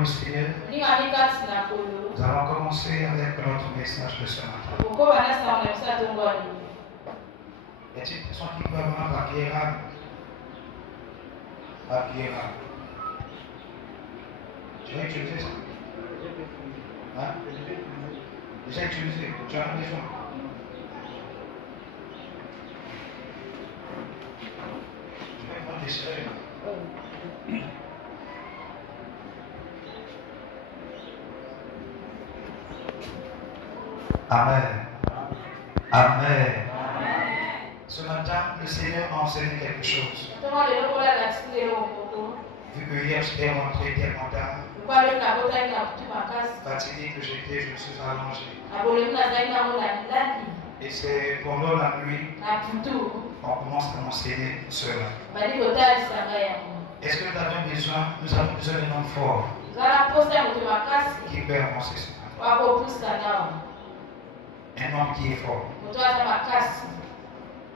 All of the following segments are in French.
dans le Seigneur, nous allons commencer avec notre message de ce matin. Y a-t-il une personne qui peut avoir un papier arabe? Papier arabe. Tu vas utiliser ça? Hein? Déjà utilisé, tu en as besoin. Je vais prendre des sérieux. Amen. Amen. Ce matin, le Seigneur m'a enseigné quelque chose. Vu que hier j'étais rentré tellement tard, fatigué que j'étais, je me suis allongé. Et c'est pendant la nuit, on commence à m'enseigner cela. Est-ce que nous avons besoin d'un homme fort qui peut avancer ce matin? Un homme qui est fort.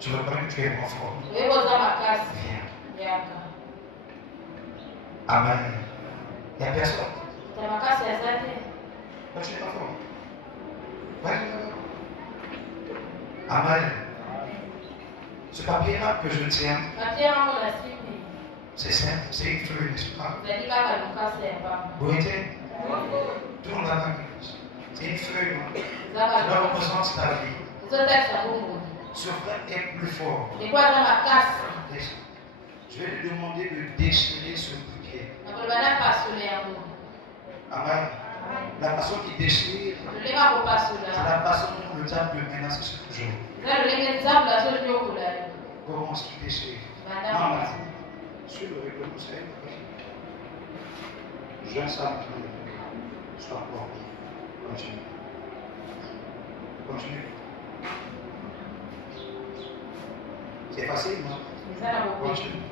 Tu reconnais que tu es vraiment fort. Viens. Amen. Il n'y a personne. Toi, tu n'es pas fort. Ouais. Amen. Ce papier-là que je tiens, c'est simple, c'est une feuille, n'est-ce pas? Vous voyez? Tout le monde a compris. C'est une feuille. Ça représente ta vie. Ce frère est plus fort. Je vais lui demander de déchirer ce papier. Amen. La personne qui déchire, c'est la personne dont le diable le menace toujours. Comment est-ce que tu déchires? Non, sur le règlement, c'est je viens ça maintenant. Sois fort. Continue. Continue. C'est facile, non? Continue.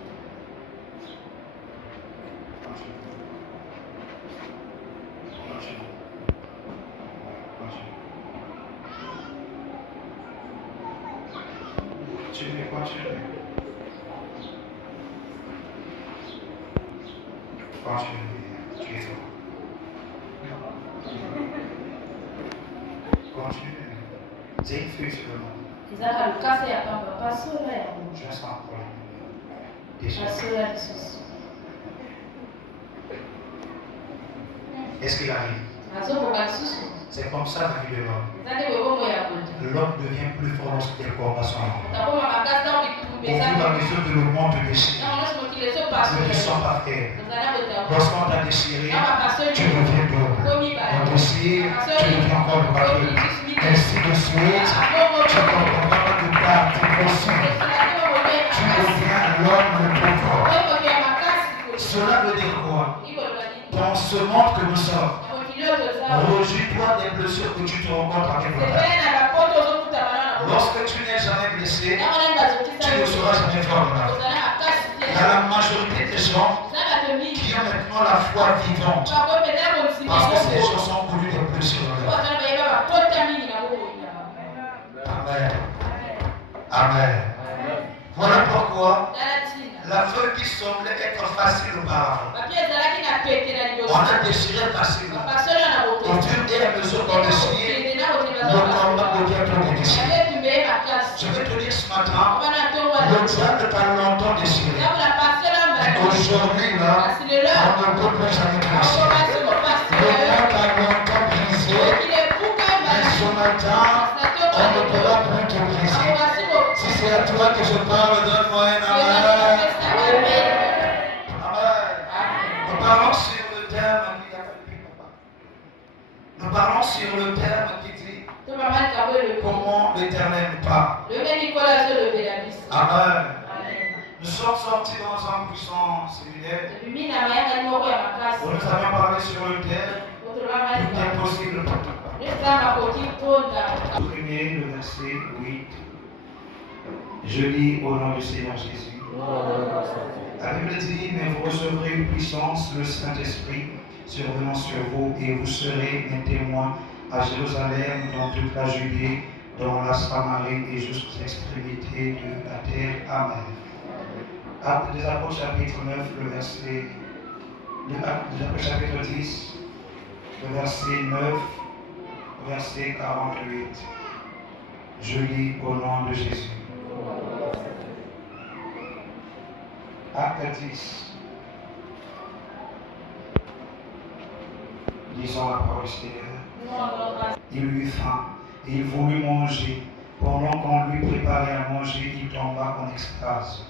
Continue. Continue. Continue. Continue. Continue. Tu es fort. Continue. C'est une feuille sur le monde. Je sens pour la déjà. Est-ce qu'il arrive? C'est comme ça la vie de l'homme. L'homme devient plus fort lorsqu'il combat son âme. Au fur et à mesure que le monde te déchire, ne te sens pas fier. Lorsqu'on t'a déchiré, tu deviens double. On déchire, tu deviens encore le papier. Ainsi de suite, tu comprendras que par tes pensées, tu deviens l'homme le plus fort. Cela veut dire quoi? Dans ce monde que nous sommes, rejouis-toi des blessures que tu te rencontres avec le temps. Lorsque tu n'es jamais blessé, tu ne seras jamais fort. Il y a la majorité des gens qui ont maintenant la foi vivante parce que ces gens sont connus des blessures. Amen. Amen. Voilà pourquoi la feuille qui semblait être facile auparavant, on a déchiré facilement. Au fur et à mesure qu'on déchire, le combat devient plus difficile. Je vais te dire ce matin, le diable t'a longtemps déchiré. Mais aujourd'hui, là, on ne peut plus jamais brisé. Le monde a longtemps brisé, mais ce matin, on ne pourra plus te briser. Si c'est à toi que je parle, donne-moi un amen. Nous parlons sur le terme qui Nous parlons sur le terme qui dit comment l'Éternel nous parle. Amen. Nous sommes sortis dans un puissant séminaire où nous avons parlé sur le terme tout est possible pour toi. Premier, le verset 8. Je lis au nom du Seigneur Jésus. La Bible dit, mais vous recevrez une puissance, le Saint-Esprit, survenant sur vous, et vous serez mes témoins à Jérusalem, dans toute la Judée, dans la Samarie et jusqu'aux extrémités de la terre. Amen. Actes des Apôtres, chapitre 9, le verset Le chapitre 10, le verset 9, verset 48. Je lis au nom de Jésus. Acte 10. Lisons la parole du Seigneur. Il eut faim et il voulut manger. Pendant qu'on lui préparait à manger, il tomba en extase.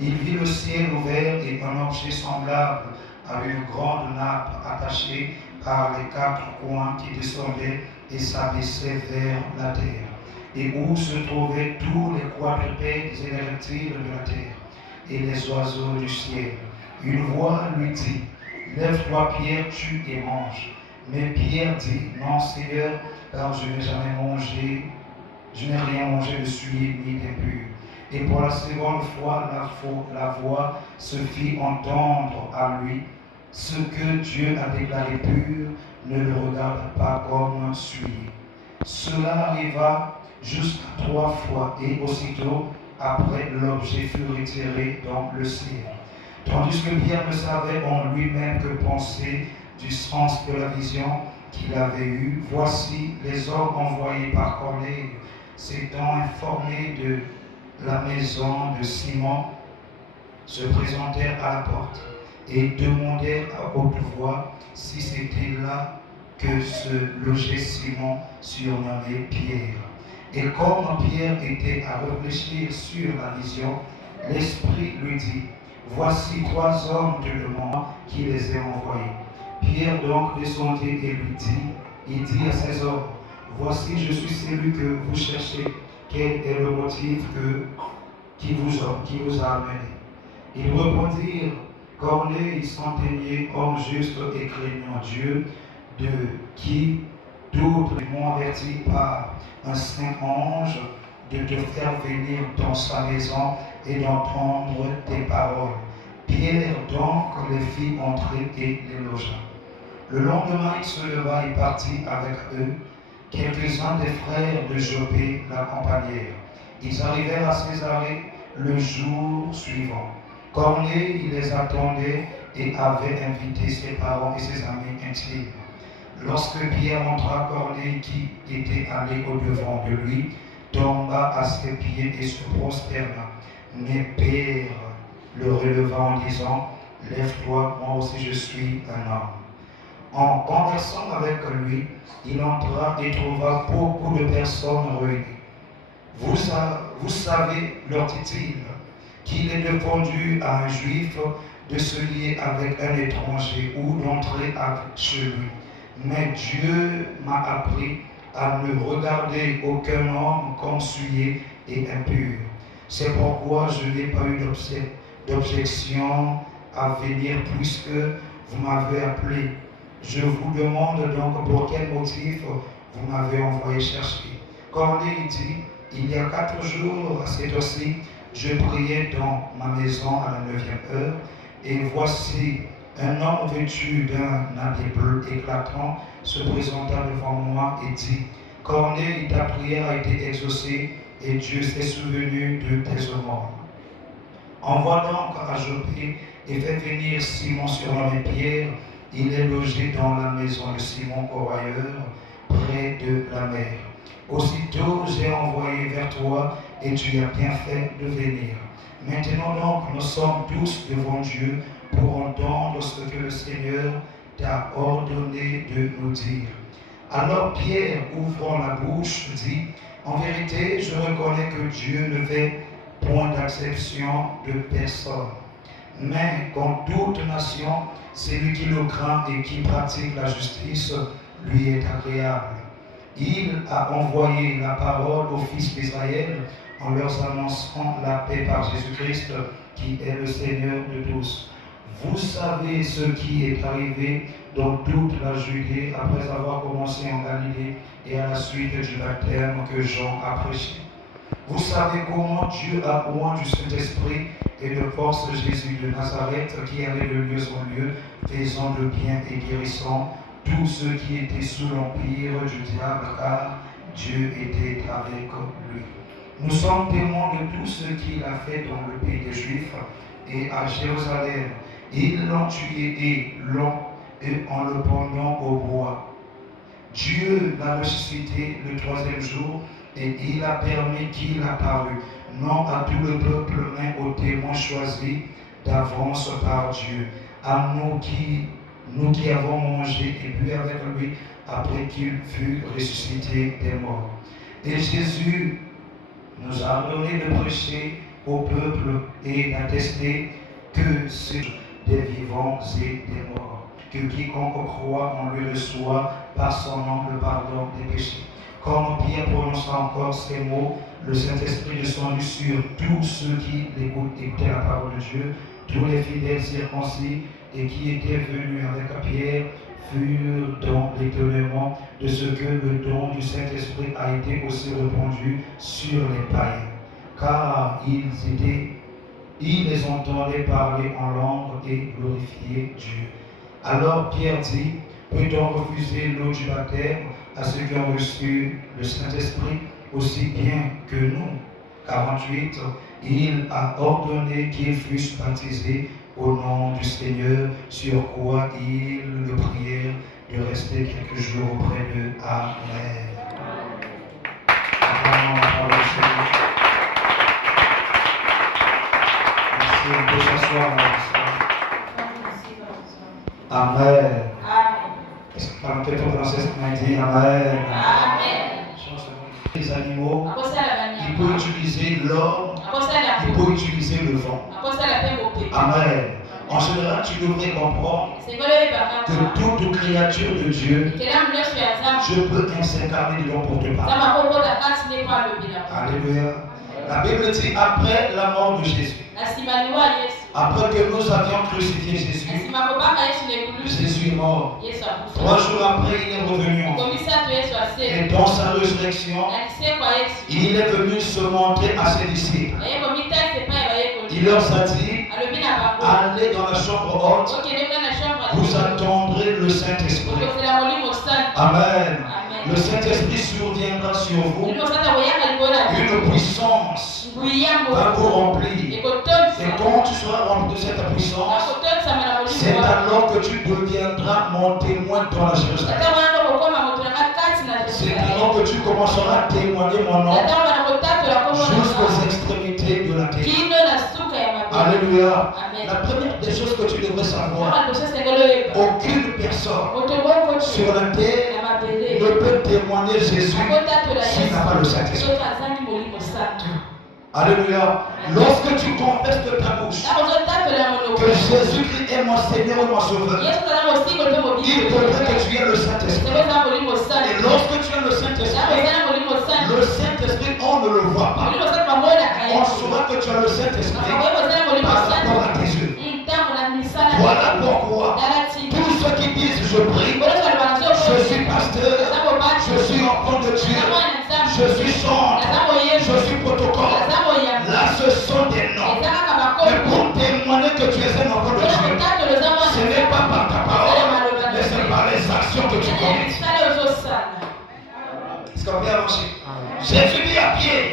Il vit le ciel ouvert et un objet semblable à une grande nappe attachée par les 4 coins qui descendait et s'abaissait vers la terre, et où se trouvaient tous les quadrupèdes et les reptiles de la terre, et les oiseaux du ciel. Une voix lui dit, « Lève-toi, Pierre, tue et mange. » Mais Pierre dit, « Non, Seigneur, car je n'ai jamais mangé, je n'ai rien mangé de souillé ni d'impur. » Et pour la seconde fois, la voix se fit entendre à lui. Ce que Dieu a déclaré pur, ne le regarde pas comme souillé. Cela arriva jusqu'à 3 fois, et aussitôt après, l'objet fut retiré dans le ciel. Tandis que Pierre ne savait en lui-même que penser du sens de la vision qu'il avait eue, voici les hommes envoyés par Corneille, s'étant informés de la maison de Simon, se présentèrent à la porte et demandèrent à haute voix si c'était là que se logeait Simon, surnommé Pierre. Et comme Pierre était à réfléchir sur la vision, l'Esprit lui dit, « Voici 3 hommes te demandent qui les ait envoyés. » Pierre donc descendit et lui dit à ces hommes, « Voici, je suis celui que vous cherchez. Quel est le motif qui vous a amené? » Ils répondirent, « Corneille, centenier, homme juste et craignant Dieu, de qui d'autres m'ont averti par un saint ange de te faire venir dans sa maison et d'entendre tes paroles. » Pierre donc les fit entrer et les logea. Le lendemain, il se leva et partit avec eux. Quelques-uns des frères de Jopé l'accompagnèrent. Ils arrivèrent à Césarée le jour suivant. Corneille les attendait et avait invité ses parents et ses amis intimes. Lorsque Pierre entra, Corneille, qui était allé au-devant de lui, tomba à ses pieds et se prosterna. Mais Pierre le releva en disant, « Lève-toi, moi aussi je suis un homme. » En conversant avec lui, il entra et trouva beaucoup de personnes réunies. Vous savez, leur dit-il, qu'il est défendu à un juif de se lier avec un étranger ou d'entrer chez lui. Mais Dieu m'a appris à ne regarder aucun homme comme souillé et impur. C'est pourquoi je n'ai pas eu d'objection à venir puisque vous m'avez appelé. Je vous demande donc pour quel motif vous m'avez envoyé chercher. Corneille dit, il y a 4 jours à cette heure-ci, je priais dans ma maison à la 9e heure, et voici un homme vêtu d'un habit bleu éclatant se présenta devant moi et dit, Corneille, ta prière a été exaucée et Dieu s'est souvenu de tes aumônes. Envoie donc à Jopé et fais venir Simon surnommé Pierre. Il est logé dans la maison de Simon Corrailleur, près de la mer. Aussitôt j'ai envoyé vers toi et tu as bien fait de venir. Maintenant donc, nous sommes tous devant Dieu pour entendre ce que le Seigneur t'a ordonné de nous dire. Alors Pierre, ouvrant la bouche, dit, en vérité, je reconnais que Dieu ne fait point d'acception de personne, mais qu'en toute nation, celui qui le craint et qui pratique la justice lui est agréable. Il a envoyé la parole aux fils d'Israël en leur annonçant la paix par Jésus-Christ, qui est le Seigneur de tous. Vous savez ce qui est arrivé dans toute la Judée après avoir commencé en Galilée et à la suite du baptême que Jean a prêché. Vous savez comment Dieu a oint du Saint-Esprit et de force Jésus de Nazareth qui allait de lieu en lieu, faisant le bien et guérissant tous ceux qui étaient sous l'empire du diable, car Dieu était avec lui. Nous sommes témoins de tout ce qu'il a fait dans le pays des Juifs et à Jérusalem Ils l'ont tué et en le pendant au bois. Dieu l'a ressuscité le troisième jour et il a permis qu'il apparût, non à tout le peuple, mais aux témoins choisis d'avance par Dieu, à nous qui avons mangé et bu avec lui après qu'il fut ressuscité des morts. Et Jésus nous a ordonné de prêcher au peuple et d'attester que c'est des vivants et des morts, que quiconque croit en lui reçoit par son nom le pardon des péchés. Comme Pierre prononça encore ces mots, le Saint-Esprit descendit sur tous ceux qui écoutaient la parole de Dieu. Tous les fidèles circoncis et qui étaient venus avec Pierre furent dans l'étonnement de ce que le don du Saint-Esprit a été aussi répandu sur les païens, car ils les entendaient parler en langue et glorifier Dieu. Alors Pierre dit, peut-on refuser l'eau du baptême à ceux qui ont reçu le Saint-Esprit aussi bien que nous? 48. Il a ordonné qu'ils fussent baptisés au nom du Seigneur, sur quoi ils le prièrent de rester quelques jours auprès d'eux. Amen. Merci, on peut s'asseoir. Amen. Est-ce que par exemple, on ce qu'on a dit? Amen. Amen. Les animaux, il peut utiliser l'homme, il peut utiliser le vent. Amen. En général, tu devrais comprendre que toute créature de Dieu, Dieu peut s'incarner dedans pour te parler. Alléluia. La Bible dit après la mort de Jésus, après que nous avions crucifié Jésus, Jésus est mort. 3 jours après, il est revenu. Et dans sa résurrection, il est venu se montrer à ses disciples. Il leur a dit, allez dans la chambre haute, vous attendrez le Saint-Esprit. Amen. Le Saint-Esprit surviendra sur vous. Une puissance va vous remplir. Et quand tu seras rempli de cette puissance, c'est alors que tu deviendras mon témoin dans la Jérusalem. C'est alors que tu commenceras à témoigner mon nom jusqu'aux extrémités de la terre. Alléluia. La première des choses que tu devrais savoir, aucune personne sur la terre ne peut témoigner Jésus s'il n'a pas le Saint-Esprit. Alléluia. Lorsque tu confesses de ta bouche que Jésus-Christ est mon Seigneur et mon Sauveur, il faudrait que tu aies le Saint-Esprit. Et lorsque tu as le Saint-Esprit, on ne le voit pas. On saura que tu as le Saint-Esprit par rapport à tes yeux. Voilà pourquoi tous ceux qui disent je prie, je suis pasteur, je suis enfant de Dieu, je suis chantre, je suis protocole, là ce sont des noms. Mais pour témoigner que tu es un enfant de Dieu, ce n'est pas par ta parole, mais c'est par les actions que tu commets. Est-ce qu'on peut avancer? Jésus dit à Pierre,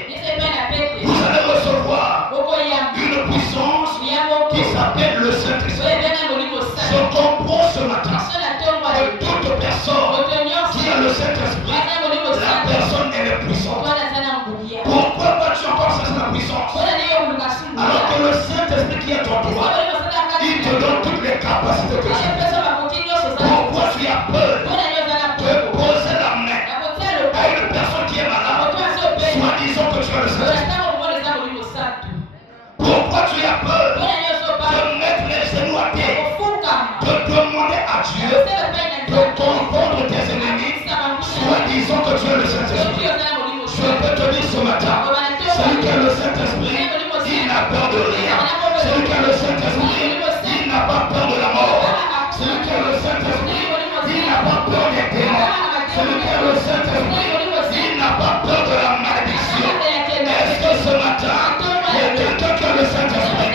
vous allez recevoir une puissance qui s'appelle le Saint-Esprit. Je comprends ce matin que toute personne qui a le Saint-Esprit, la personne elle est puissante. Pourquoi vas-tu encore chercher la puissance? Alors que le Saint-Esprit qui est en toi, il te donne toutes les capacités que tu as. Pourquoi tu as peur de poser la main à une personne qui est malade, soi-disant que tu as le Saint-Esprit? Pourquoi tu as peur de mettre les genoux à terre, de demander à Dieu de confondre tes ennemis, soi-disant que tu as le Saint-Esprit? Je peux te dire ce matin, celui qui a le Saint-Esprit, il n'a peur de rien. Celui qui a le Saint-Esprit, il n'a pas peur de la mort. Celui qui a le Saint-Esprit, il n'a pas peur des démons. Celui qui a le Saint-Esprit, il n'a pas peur de la malédiction. Est-ce que ce matin, il y a quelqu'un qui a le Saint-Esprit?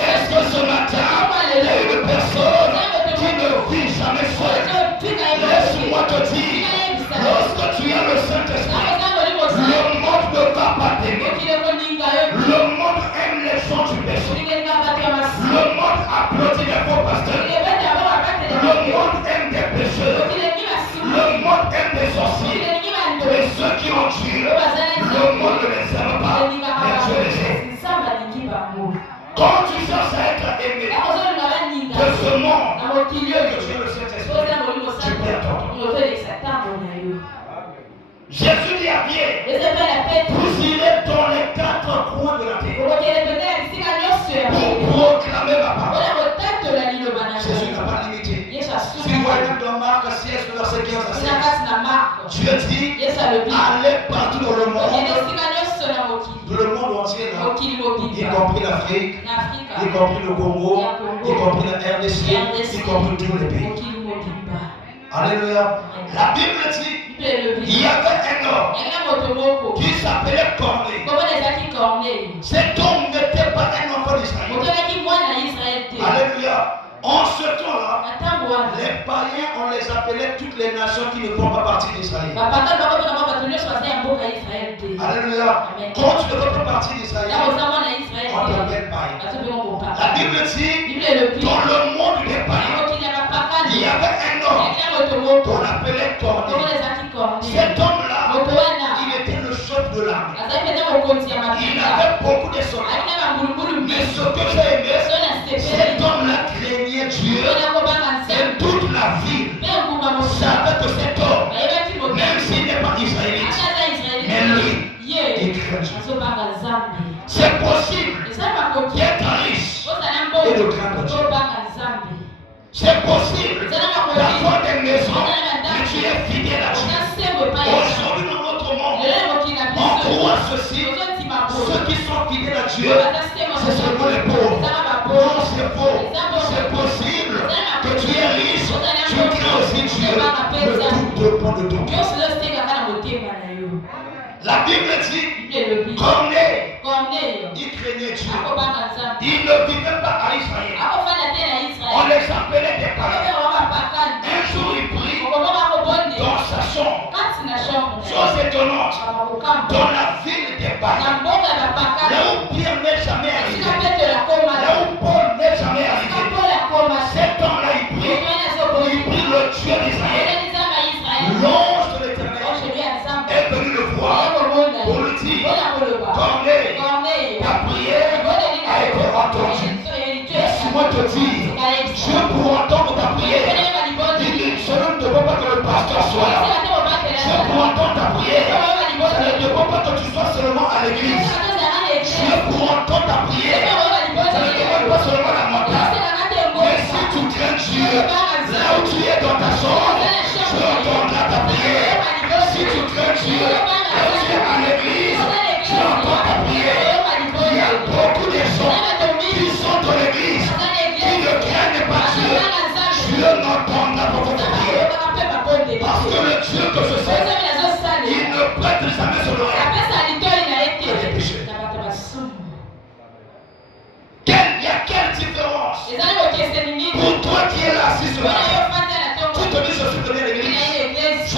Est-ce que ce matin, il y a une personne qui ne vit jamais seule? Laisse-moi te dire, lorsque tu as le Saint-Esprit, le monde ne va pas t'aimer. Le monde aime les gens du péché. Le monde applaudit les faux Jésus dit à Pierre, vous irez dans les 4 coins de la terre pour proclamer ma parole. Jésus n'a pas limité. Si vous voyez dans Marc 16, verset 15 à 16, Dieu dit, allez partout dans le monde entier, là, y compris l'Afrique, y compris le Congo, y compris la RDC, y compris tous les pays. Alléluia. La Bible dit, il y avait un homme qui s'appelait Corneille. Cet homme n'était pas un enfant d'Israël. Alléluia. En ce temps-là, les païens, on les appelait toutes les nations qui ne font pas partie d'Israël. Alléluia. Quand tu ne fais pas partie d'Israël, on t'appelle païen. La Bible dit, dans le monde des païens, il y avait un homme qu'on appelait Corneille. Cet homme-là, il était le chef de l'armée. Il avait beaucoup de soldats. Mais ce que j'ai aimé, cet homme-là craignait Dieu et toute la ville savait que cet homme, même s'il n'est pas israélite, mais lui, il craint Dieu. C'est possible d'être riche et de craindre Dieu. C'est possible d'avoir des maisons, mais tu es fidèle à Dieu. Aujourd'hui dans notre monde, on croit ceci, ceux qui sont fidèles à Dieu, c'est seulement les pauvres. Non, c'est faux. C'est possible que tu es riche, tu crains aussi Dieu, mais tout dépend de ton cœur. La Bible dit, Corneille, il craignait Dieu. Il ne vivait pas à Israël. On les appelait des païens. Un jour, il prie dans sa chambre. Chose étonnante, dans la ville des païens, là où Pierre n'est jamais arrivé, là où Paul n'est jamais arrivé, cet homme-là, il prie le Dieu d'Israël. L'ange de l'Éternel est venu le voir pour lui dire, Corneille, ta prière a été entendue. Laisse-moi te dire, Dieu pour entendre ta prière, il dit, je ne veux pas que le pasteur soit là. Dieu pour entendre ta prière, ça ne veut pas que tu sois seulement à l'église. Dieu pour entendre ta prière, ça ne demande pas seulement la montagne. Mais si tu crains Dieu, là où tu es dans ta chambre, Dieu entendra ta prière. Si tu crains Dieu, là où tu es à l'église, Dieu entend ta prière. Il y a beaucoup de gens qui sont dans l'église, qui ne craignent pas Dieu. Dieu n'entendra pas votre prière. Parce que le Dieu que je sais, il ne prête jamais son oreille à des péchés. Il y a quelle différence pour toi qui es là assis ce matin? Tu te dis, je suis venu à l'église, je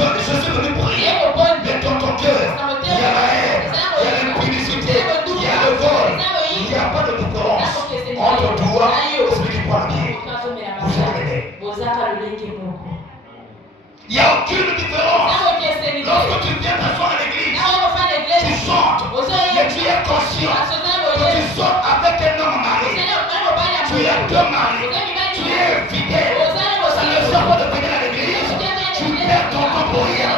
suis venu prier, mais dans ton cœur, il y a la haine, il y a l'impudicité, il y a le vol. Il n'y a pas de différence entre toi et celui qui prend le pied. Vous êtes aidés. Il n'y a aucune différence. Lorsque tu viens t'asseoir à l'église, tu chantes, mais tu es conscient que tu sors avec un homme marié. Tu as deux maris, tu es fidèle. Ça ne sort pas de venir à l'église, tu perds ton temps pour rien.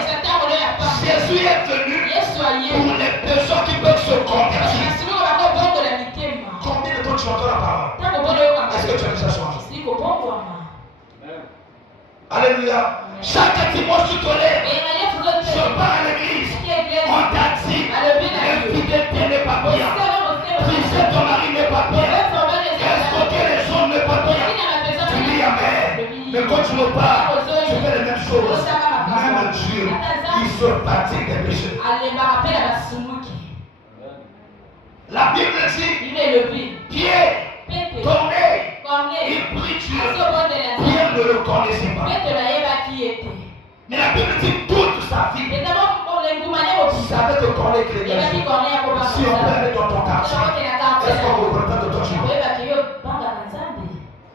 Jésus est venu pour les personnes qui peuvent se convertir. Combien de temps tu entends la parole? Est-ce que tu as déjà changé? Alléluia. Chaque dimanche tu te lèves, je pars à l'église, on t'a dit, l'infidélité n'est pas bien, briser ton mari n'est pas bien, escroquer les gens n'est pas bien. Tu dis amen, mais quand tu repars, tu fais les mêmes choses. Même Dieu, il se fatigue des péchés. La Bible dit, Pierre, Corneille, il prie Dieu. Pierre ne le connaissait pas. Mais la Bible dit toute sa vie. Tu savais que Corneille craignait Dieu. Si on peut aller dans ton quartier, est-ce qu'on ne reconnaît pas de toi tu vas?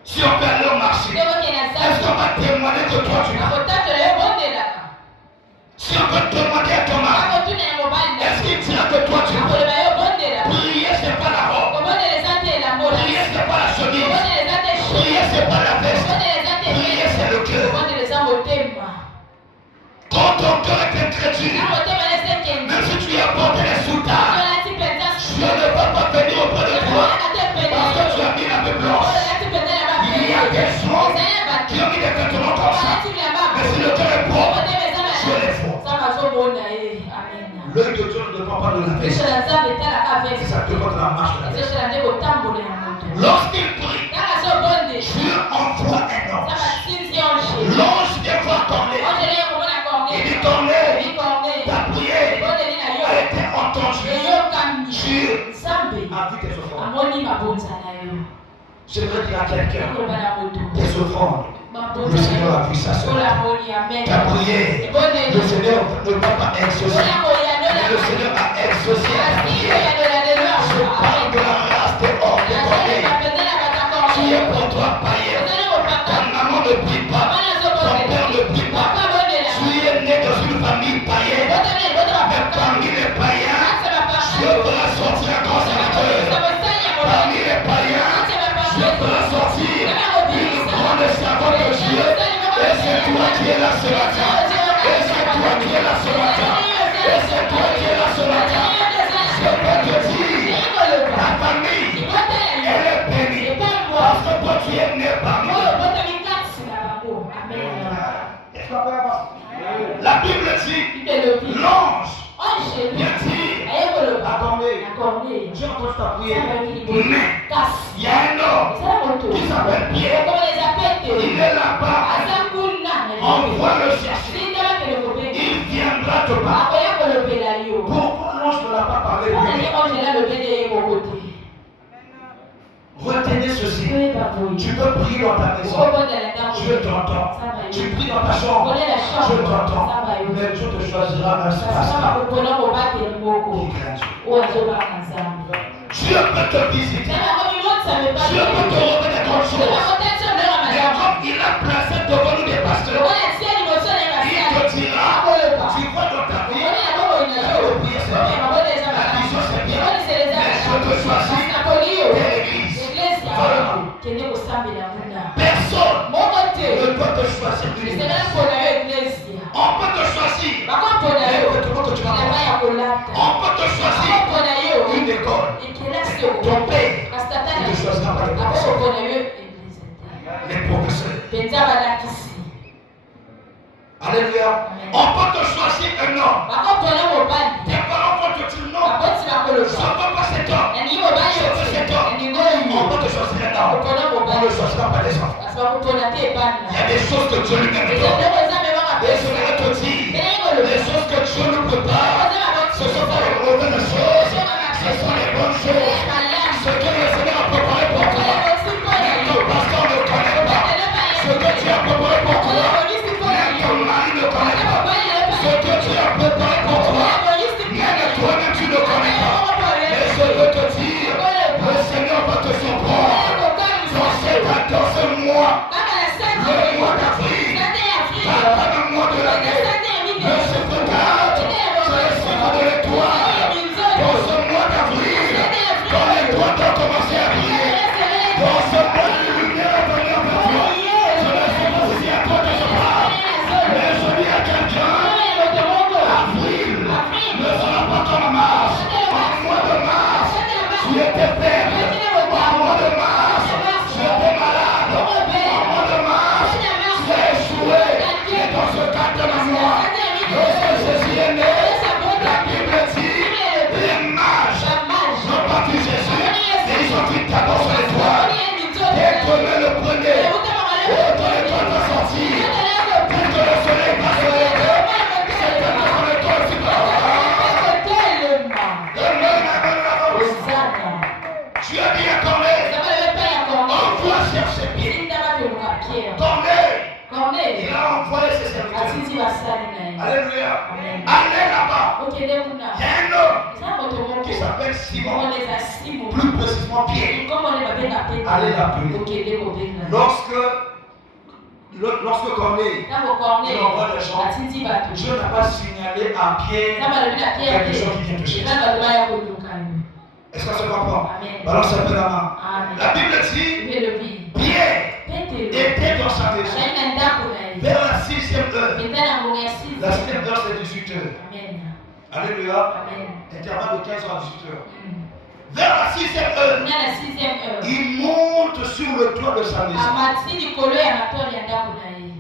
Si on peut aller au marché, est-ce qu'on va témoigner que toi tu vas? Si on peut demander à ton mari, est-ce qu'il dira que toi tu vas? Prier, c'est pas la robe. Prier, c'est pas la chemise. Prier, c'est pas la veste. Prier, c'est le cœur. Quand ton cœur est incrédule, vêtements comme ça. Mais si le cœur est propre, Dieu les voit. L'œil de Dieu ne dépend pas de la veste. Ça dépend de la marche de la veste. Lorsqu'il prie, Dieu envoie un ange. L'ange vient voir Corneille. Il dit Corneille, ta prière a été entendue. Dieu a vu tes offrandes. J'aimerais dire à quelqu'un, tes offrandes, le Seigneur a vu ça sur ta prière. Le Seigneur ne va pas exaucer. Mais le Seigneur a exaucé ta prière. Je parle de la race des hommes, de Corneille. Tu es pour toi païen. Ta maman ne prie pas. Ton père ne prie pas. Tu es né dans une famille païenne. Mais parmi les païens, Dieu fera sortir un conservateur. Parmi les païens, Dieu fera sortir une grande servante de Dieu. Et c'est toi qui es là ce matin. Et c'est toi qui es là ce matin. Et c'est toi qui es là ce matin. Je peux te dire, ta famille, elle est bénie. Parce que toi tu es né parmi eux. La Bible dit, l'ange vient dire à Corneille, Dieu entend ta prière. Mais il y a un homme qui s'appelle Pierre. Il est là-bas. Envoie le chercher. Il viendra te parler. Pourquoi l'ange ne l'a pas parlé de lui? Retenez ceci. Tu peux prier dans ta maison. Je t'entends. Tu pries dans ta chambre. Je t'entends. Mais Dieu te choisira un espace. Dieu peut te visiter. Dieu peut te remettre des grandes choses. Mais comme il a placé devant nous des pasteurs, il te dira, tu vois dans ta vie, la prière c'est bien, la vision c'est bien, mais je te choisis de l'église. Personne ne peut te choisir une église. On peut te choisir les vêtements que tu vas porter. On peut te choisir une école. Ton père ne te choisira pas les professeurs. Alléluia. On peut te choisir un homme. Tes parents vont te dire non. Je ne veux pas cet homme. Je veux cet homme. On peut te choisir un homme. On ne choisira pas les enfants. Il y a des choses que Dieu lui-même donne. Et je vais te dire, les choses que Dieu ne peut pas, ce sont pas les mauvaises choses, ce sont les bonnes choses. Ce que le Seigneur a préparé pour toi, même ton pasteur ne connaît pas. Ce que tu as préparé pour toi, même ton mari ne connaît pas. Ce que tu as préparé pour toi, même toi-même tu ne connais pas. Mais je veux te dire, le Seigneur va te surprendre dans ce mois, le mois d'avril, pas le mois de l'année. Ne se regarde, c'est le secret de l'étoile. Dans ce mois d'avril, quand l'étoile doit commencer à briller, dans ce mois de lumière à venir vers toi, je ne sais pas si à toi que je parle, mais je dis à quelqu'un, avril ne sera pas comme mars. En mois de mars, tu étais faible. En mois de mars, tu étais malade. En mois de mars, tu as échoué. Et dans ce cadre de la mois, lorsque Jésus est né, la Bible dit, les mages n'ont pas vu Jésus, mais ils ont vu d'abord sur l'étoile. Dès que le premier, autant l'étoile va sortir, dès que le soleil va se lever, c'est que dans l'étoile c'est pas tu as dit à Corneille, on doit chercher Pierre. Corneille, il a envoyé ses serviteurs. Alléluia. Allez là-bas. Il y a un homme qui s'appelle Simon. Plus précisément Pierre. Allez l'appeler. Lorsque Corneille il envoie des gens, Dieu n'a pas signalé à Pierre quelque chose qui vient te chercher. Est-ce qu'on se comprend? Alors ça peut la main. La Bible dit, Pierre était dans sa maison vers la 6e heure. La 6e heure c'est 18 heures. Alléluia. Intervalle de 15 h à 18 heures. Vers la 6e heure, il monte sur le toit de sa maison.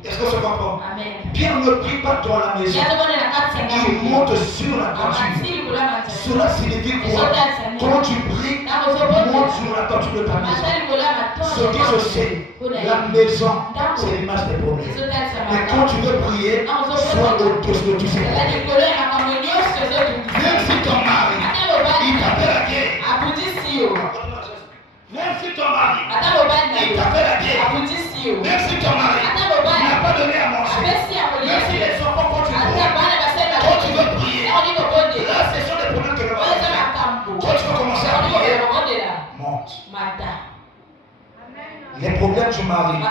Est-ce que se comprend? Amen. Pierre ne prie pas dans la maison. Il monte sur la toiture. Cela signifie quoi? Quand tu pries, monte sur la toiture de ta maison. Ce que je sais, la maison, c'est l'image des problèmes. Mais quand tu veux prier, sois au-dessus de tout ça. Même si ton mari, il t'appelle la guerre. Même si ton mari, il t'appelle la guerre. Même si ton mari, il n'a pas donné à manger. Même si les enfants, quand tu veux prier, là, ce sont des problèmes que le mari a. Quand tu veux commencer à prier, monte. Les problèmes du mari, tu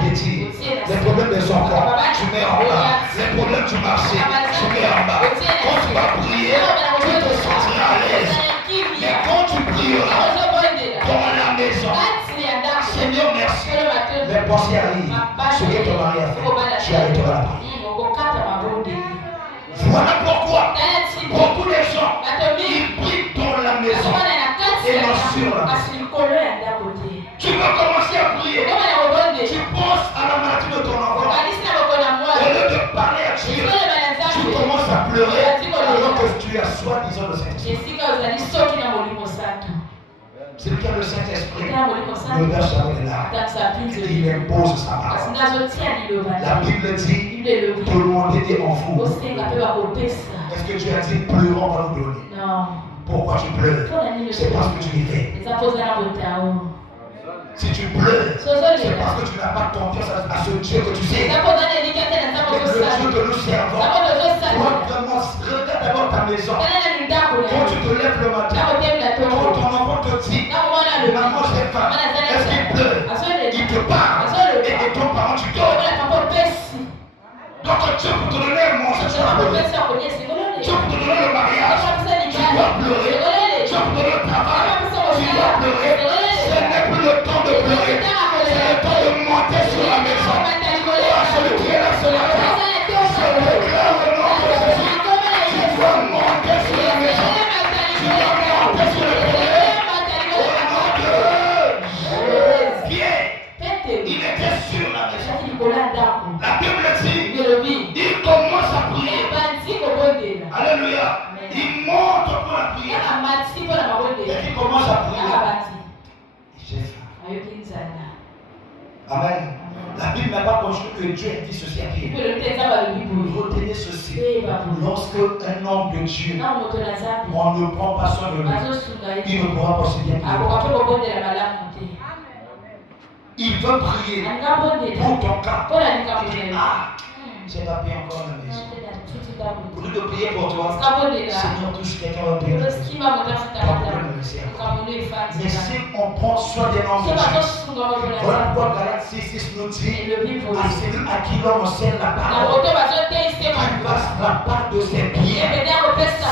piétines. Les problèmes des enfants, tu mets en bas. Les problèmes du marché, tu mets en bas. Quand tu vas prier, tu te sentiras à l'aise. Mais quand tu prieras dans la maison, Seigneur, merci. Les pensées arrivent. Ce que ton mari a fait, tu arrêteras la prière. Voilà pourquoi beaucoup de gens, ils prient dans la maison et non sur la maison. Tu vas commencer à prier. Tu penses à la maladie de ton enfant. Au lieu de parler à Dieu, tu commences à pleurer alors que tu as soi-disant le Saint-Esprit. C'est le cas du Saint-Esprit. Le verset avec là. Il impose sa parole. La Bible dit demandez et en vous. Est-ce que tu as dit pleurons va vous donner? Non. Pourquoi tu pleures? C'est parce que tu es fait. Si tu pleures, c'est parce que tu n'as pas confiance à ce Dieu que tu sais. Le Dieu que nous servons. Regarde d'abord ta maison. Quand tu te lèves le matin, quand ton enfant te dit maman j'ai faim, est-ce qu'il pleure? Il te parle. Et ton parent tu dors. Donc Dieu pour te donner à manger, tu vas pleurer. Dieu pour te donner le mariage, tu dois pleurer. Dieu pour te donner le travail, tu dois pleurer. Ce n'est plus le temps de pleurer, c'est le temps de monter sur la maison. Oh, celui qui est là ce matin, je déclare le nom de Jésus. Tu dois monter sur la maison. Tu dois monter sur le problème. Au nom de Pierre, il était sur la maison. La Bible dit, il commence à prier. Alléluia. Il monte pour la prière. Et il commence à prier. Amen. La Bible n'a pas construit que Dieu ait dit ceci à Pierre. Retenez ceci. Lorsque un homme de Dieu, on ne prend pas soin de lui, il ne pourra pas se bien prier. Il veut prier pour ton cas. J'ai pas payé encore la maison. Au lieu de prier pour toi, Seigneur, touche quelqu'un va prier. Mais si on prend soin des noms de Dieu, voilà pourquoi Galates 6 nous dit à celui à qui l'on enseigne la parole, il passe la part de ses biens.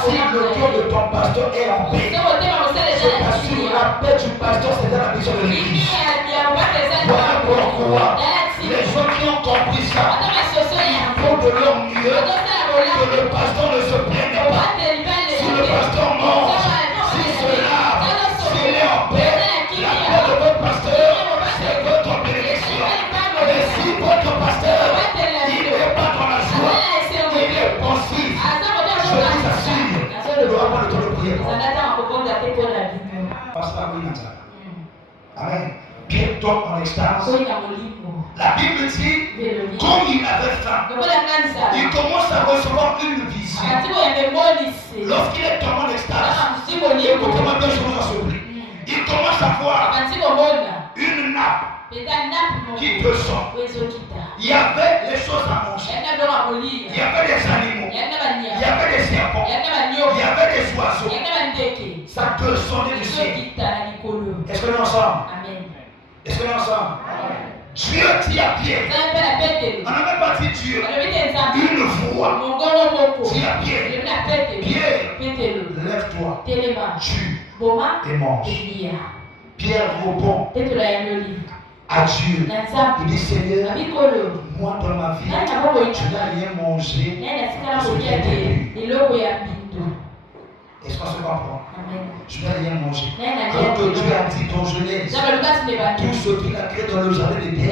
Si le cœur de ton pasteur est en paix, je t'assure, la paix du pasteur, c'est dans la maison de l'église. Voilà pourquoi les gens qui ont compris ça, ils font de leur mieux que le pasteur ne se plaigne pas. Si le pasteur mange, s'il se lave, s'il est en paix, la paix de votre pasteur, c'est votre bénédiction. Mais si votre pasteur, il n'est pas dans la joie, il est pensif, je vous assure, il n'aura pas le temps de prier pour vous. Pasteur Williamson. Amen. Pierre tombe en extase. La Bible dit, comme il avait faim, il commence à recevoir une vision. Lorsqu'il est tombé en extase, écoutez-moi bien, je vous en supplie. Il commence à voir une nappe qui descend. Il y avait les choses à manger. Il y avait des animaux. Il y avait des serpents. Il y avait des oiseaux. Ça descendait du ciel. Est-ce que nous sommes ensemble? Est-ce que nous sommes ensemble? Dieu dit à Pierre. On n'a même pas dit Dieu. Une voix. Dit à Pierre. Pierre, lève-toi. Tue et mange. Pierre répond à Dieu. Il dit Seigneur, moi dans ma vie, tu n'as rien mangé. Est-ce qu'on se comprendre. Je vais rien manger. Alors que Dieu a dit dans Genèse, tout ce qu'il a créé dans le jardin d'Éden,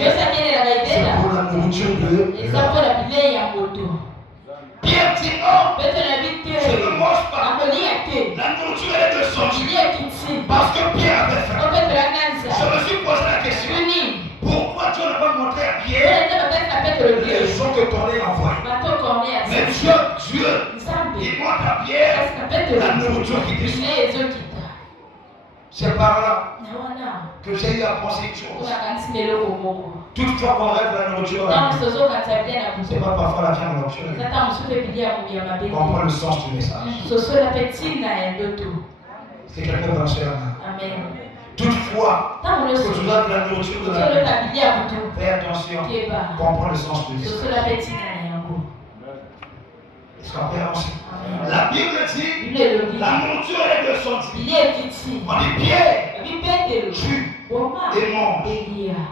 c'est pour la nourriture de Pierre dit non, je ne mange pas. La nourriture est de sortie. Parce que Pierre avait faim. Je me suis posé la question. Pourquoi Dieu n'a pas montré à Pierre les gens que Corneille a envoyés? Mais Dieu, il montre à Pierre la nourriture qui descend. C'est par là que j'ai eu à penser une chose. Toutefois qu'on rêve la nourriture, c'est pas parfois la viande naturelle. On comprend le sens du message. C'est quelqu'un branché la main. Amen. Toutefois, que tu dois de la nourriture de la vie, fais attention, comprends le sens du message. Est-ce qu'on peut avancer? La Bible dit, la nourriture est de sortie. On dit Pierre, tue et mange.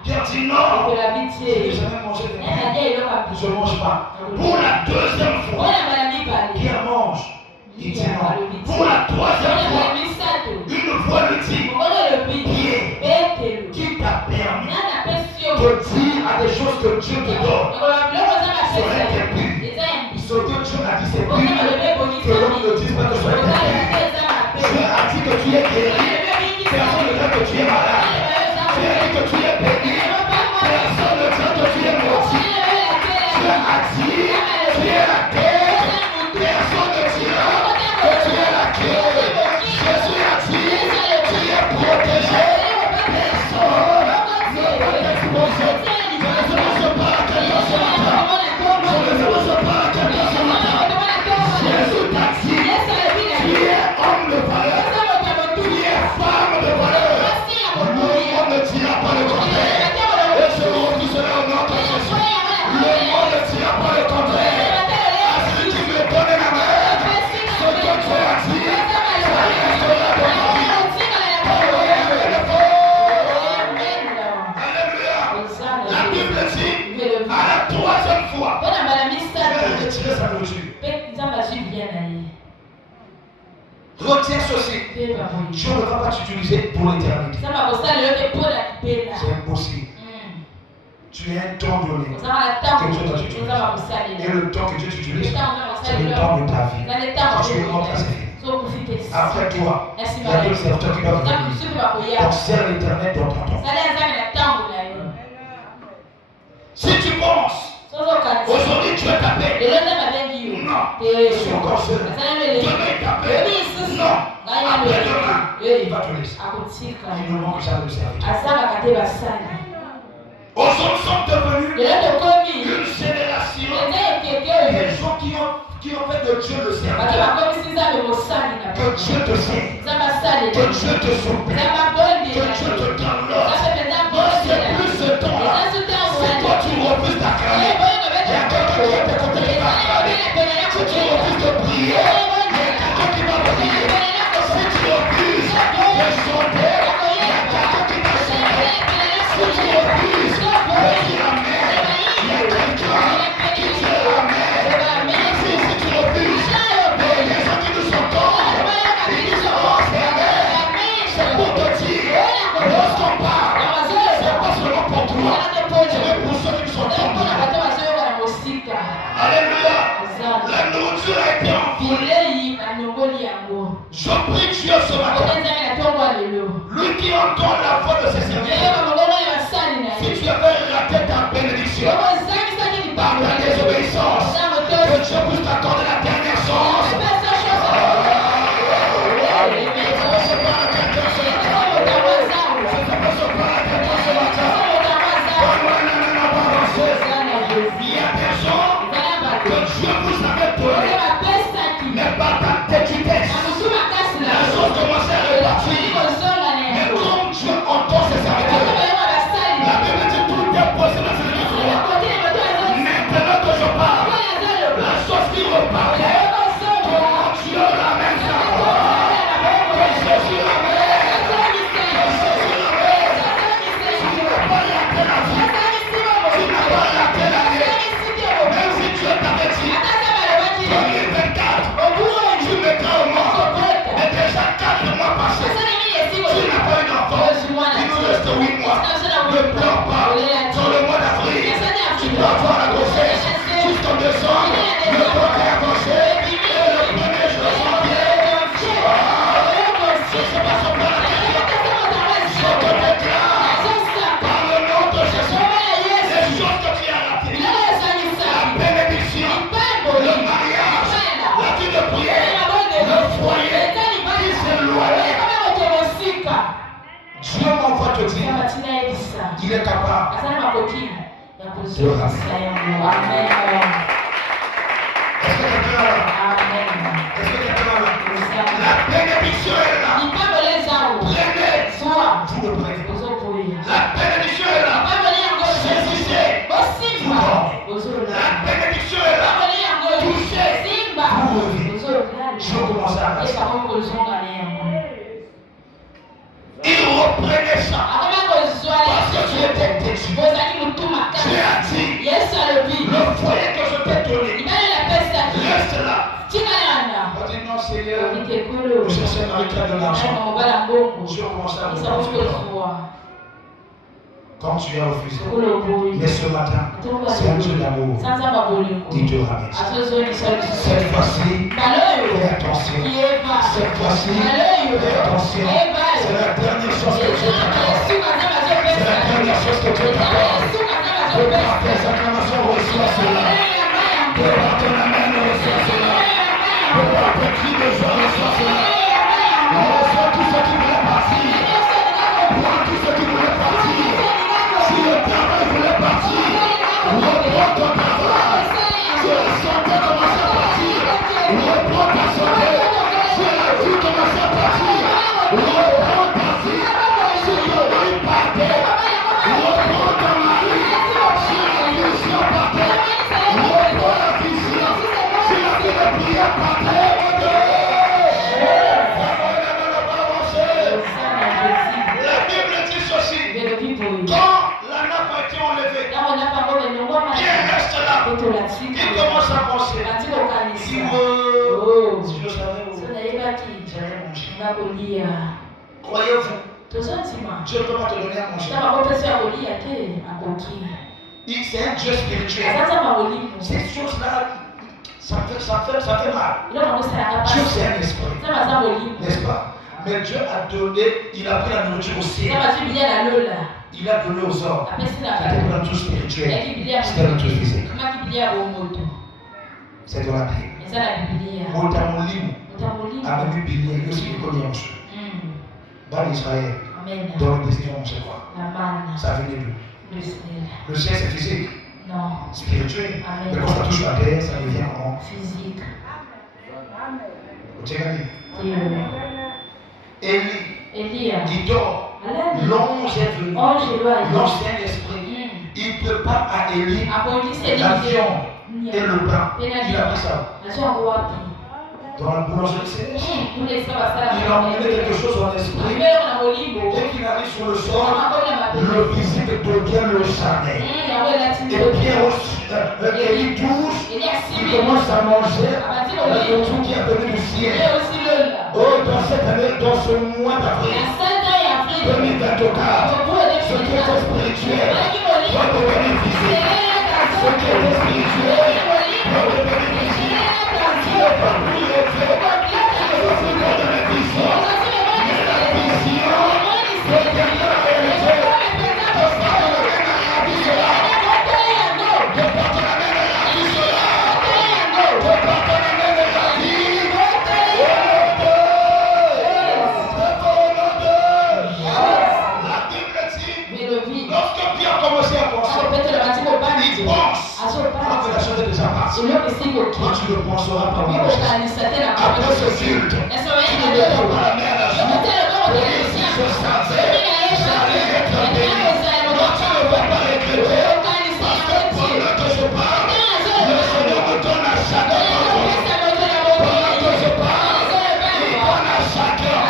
Pierre dit non, je n'ai jamais mangé de viande. Je ne mange pas. Pour la deuxième fois, Pierre mange. Il dit non. Pour la troisième fois, une fois le dit, Pierre, qui t'a permis de dire à des choses que Dieu te donne, serait tes buts. Ce que Dieu a dit, c'est but que l'homme ne dise pas que tu es guéri. Dieu a dit que tu es guéri. Personne ne dit que tu es malade. Dieu a dit que tu es béni. Personne ne dit que tu es maudit. Dieu a dit, tu es la terre. Personne ne dira que tu es la terre. Jésus a dit, tu es protégé. Personne ne peut t'exposer. Je ne sais pas à quel point ce matin. Je ne sais pas à quel point ce matin. Jésus t'a dit, tu es homme de valeur. Tu es femme de valeur. Le monde ne dira pas le contraire. Et je refuse cela au nom de Jésus. Le monde ne dira pas le contraire. À celui qui me donne la main, ce que tu as dit, ça restera dans ma vie. Alléluia. La Bible dit, à la troisième fois, il a retiré sa nourriture. Retiens ceci. Dieu ne va pas t'utiliser pour l'éternité. C'est impossible. Tu es un temps donné que Dieu va t'utiliser. Et le temps que Dieu t'utilise, c'est le temps de ta vie. Si tu es mort, c'est fini. Après toi, il y a d'autres serviteurs qui doivent venir. Donc sers l'éternel dans ton temps. Si tu penses, aujourd'hui tu es tapé. Non, je suis encore seul. Demain tapé. Non, après demain, il va te laisser. Il ne manque jamais de serviteur. Aux hommes sont devenus une génération des gens qui ont fait de Dieu le serviteur. Que Dieu te sert, que Dieu te souple, que Dieu te donne l'ordre. C'est plus ce temps-là. Si toi tu refuses d'acclamer, il y a quelqu'un qui va t'écouter qui va acclamer. Si tu refuses de prier, il y a quelqu'un qui va prier. Si tu refuses de chanter, il y a quelqu'un qui va chanter. Si tu refuses de dire amen, il y a quelqu'un qui dit amen. Si tu refuses, les gens qui nous entendent, ils disent oh c'est amen. C'est pour te dire, lorsqu'on parle, c'est pas seulement pour toi, c'est pour ceux qui sont entendus. Alléluia. La nourriture a été envolée. Je prie Dieu ce matin. Lui qui entend la voix de ses serviteurs. Si tu avais raté ta bénédiction par ta désobéissance, que Dieu puisse t'accorder la dernière chance. Il y a des gens que Dieu vous avait donné, mais par ta têtudesse, la chose commençait à repartir. Mais comme Dieu entend ses serviteurs, Il est capable de ramener. Est-ce que quelqu'un est là? Est-ce que quelqu'un est là? La bénédiction est là. Prenez. Vous le prenez. La bénédiction est là. Saisissez. Vous dormez. La bénédiction est là. Touchez. Vous revenez. Je commence à passer. Il reprenait ça. Parce que tu étais déçu. Tu as dit, le foyer que je t'ai donné, reste là. On dit non Seigneur, je cherche un mari qui a de l'argent. Je commence à reprendre. Quand tu as refusé, mais ce matin, c'est un Dieu d'amour. Il te ramène. Cette fois-ci, fais attention. Cette fois-ci, fais attention. C'est la dernière chose que Dieu t'accorde. C'est la dernière chose que Dieu t'accorde. De par tes acclamations, reçois cela. De par ton amen, reçois cela. De par tes cris de joie, reçois cela. Reçois tout ce qui voulait partir. Prends tout ce qui voulait partir. Si le travail voulait partir, reprends ton travail. Si la santé commence à partir, reprends ta santé. Si la vie commence à partir, reprends ta vie. Si le mari partait, reprends ton mari. Si la vision partait, reprends la vision. Si la vie de prière partait, la Bible dit ceci. Quand la nappe a été enlevée, Pierre reste là. Il commence à penser. Il dit, oh, si je savais, j'allais manger. Croyez-vous, Dieu ne peut pas te donner à manger. C'est un Dieu spirituel. Ces choses-là, ça fait mal. Dieu c'est un esprit, n'est-ce pas? Mais Dieu a donné, il a pris la nourriture au ciel. Il a donné aux hommes. C'était pour la nature spirituelle. C'était la nature physique. C'est de la Bible. Motamolimu. Avec Bible, il y a aussi le connaît en jeu. Dans Israël, dans le désir, on sait quoi? Ça venait d'où? Le ciel c'est physique. Non. Spirituel. Mais quand ça touche la terre, ça devient comment? Physique. Vous avez dit? Élie, il dort. L'ange est venu. L'ancien esprit. Il ne peut pas à Élie la viande et le pain. Il a pris ça. Dans la boulangerie céleste. Il a emmené quelque chose en esprit. Dès qu'il arrive sur le sol, le visible devient le charnel. Et bien Élie touche, il commence à manger le tout qui est venu du ciel. Oh, dans cette année, dans ce mois d'avril 2024, ce qui est spirituel va devenir physique. Ce qui est spirituel va devenir physique. Tu ne peux plus le faire. Tu ne peux pas donner la vision. Mais la vision peut devenir la réalité. De par ton amène à la vie cela. De par ton amène à la vie cela. De par ton amène à la vie. Lorsque Pierre a commencé à penser, il pense alors que la chose est déjà partie. Toi, tu ne penseras pas mal. Après ce culte, tu ne mettras pas la main à la joue pour dire si je savais, j'allais être béni. Toi, tu ne vas pas regretter parce que pendant que je parle, le Seigneur me donne à chacun d'entre nous. Pendant que je parle, il donne à chacun.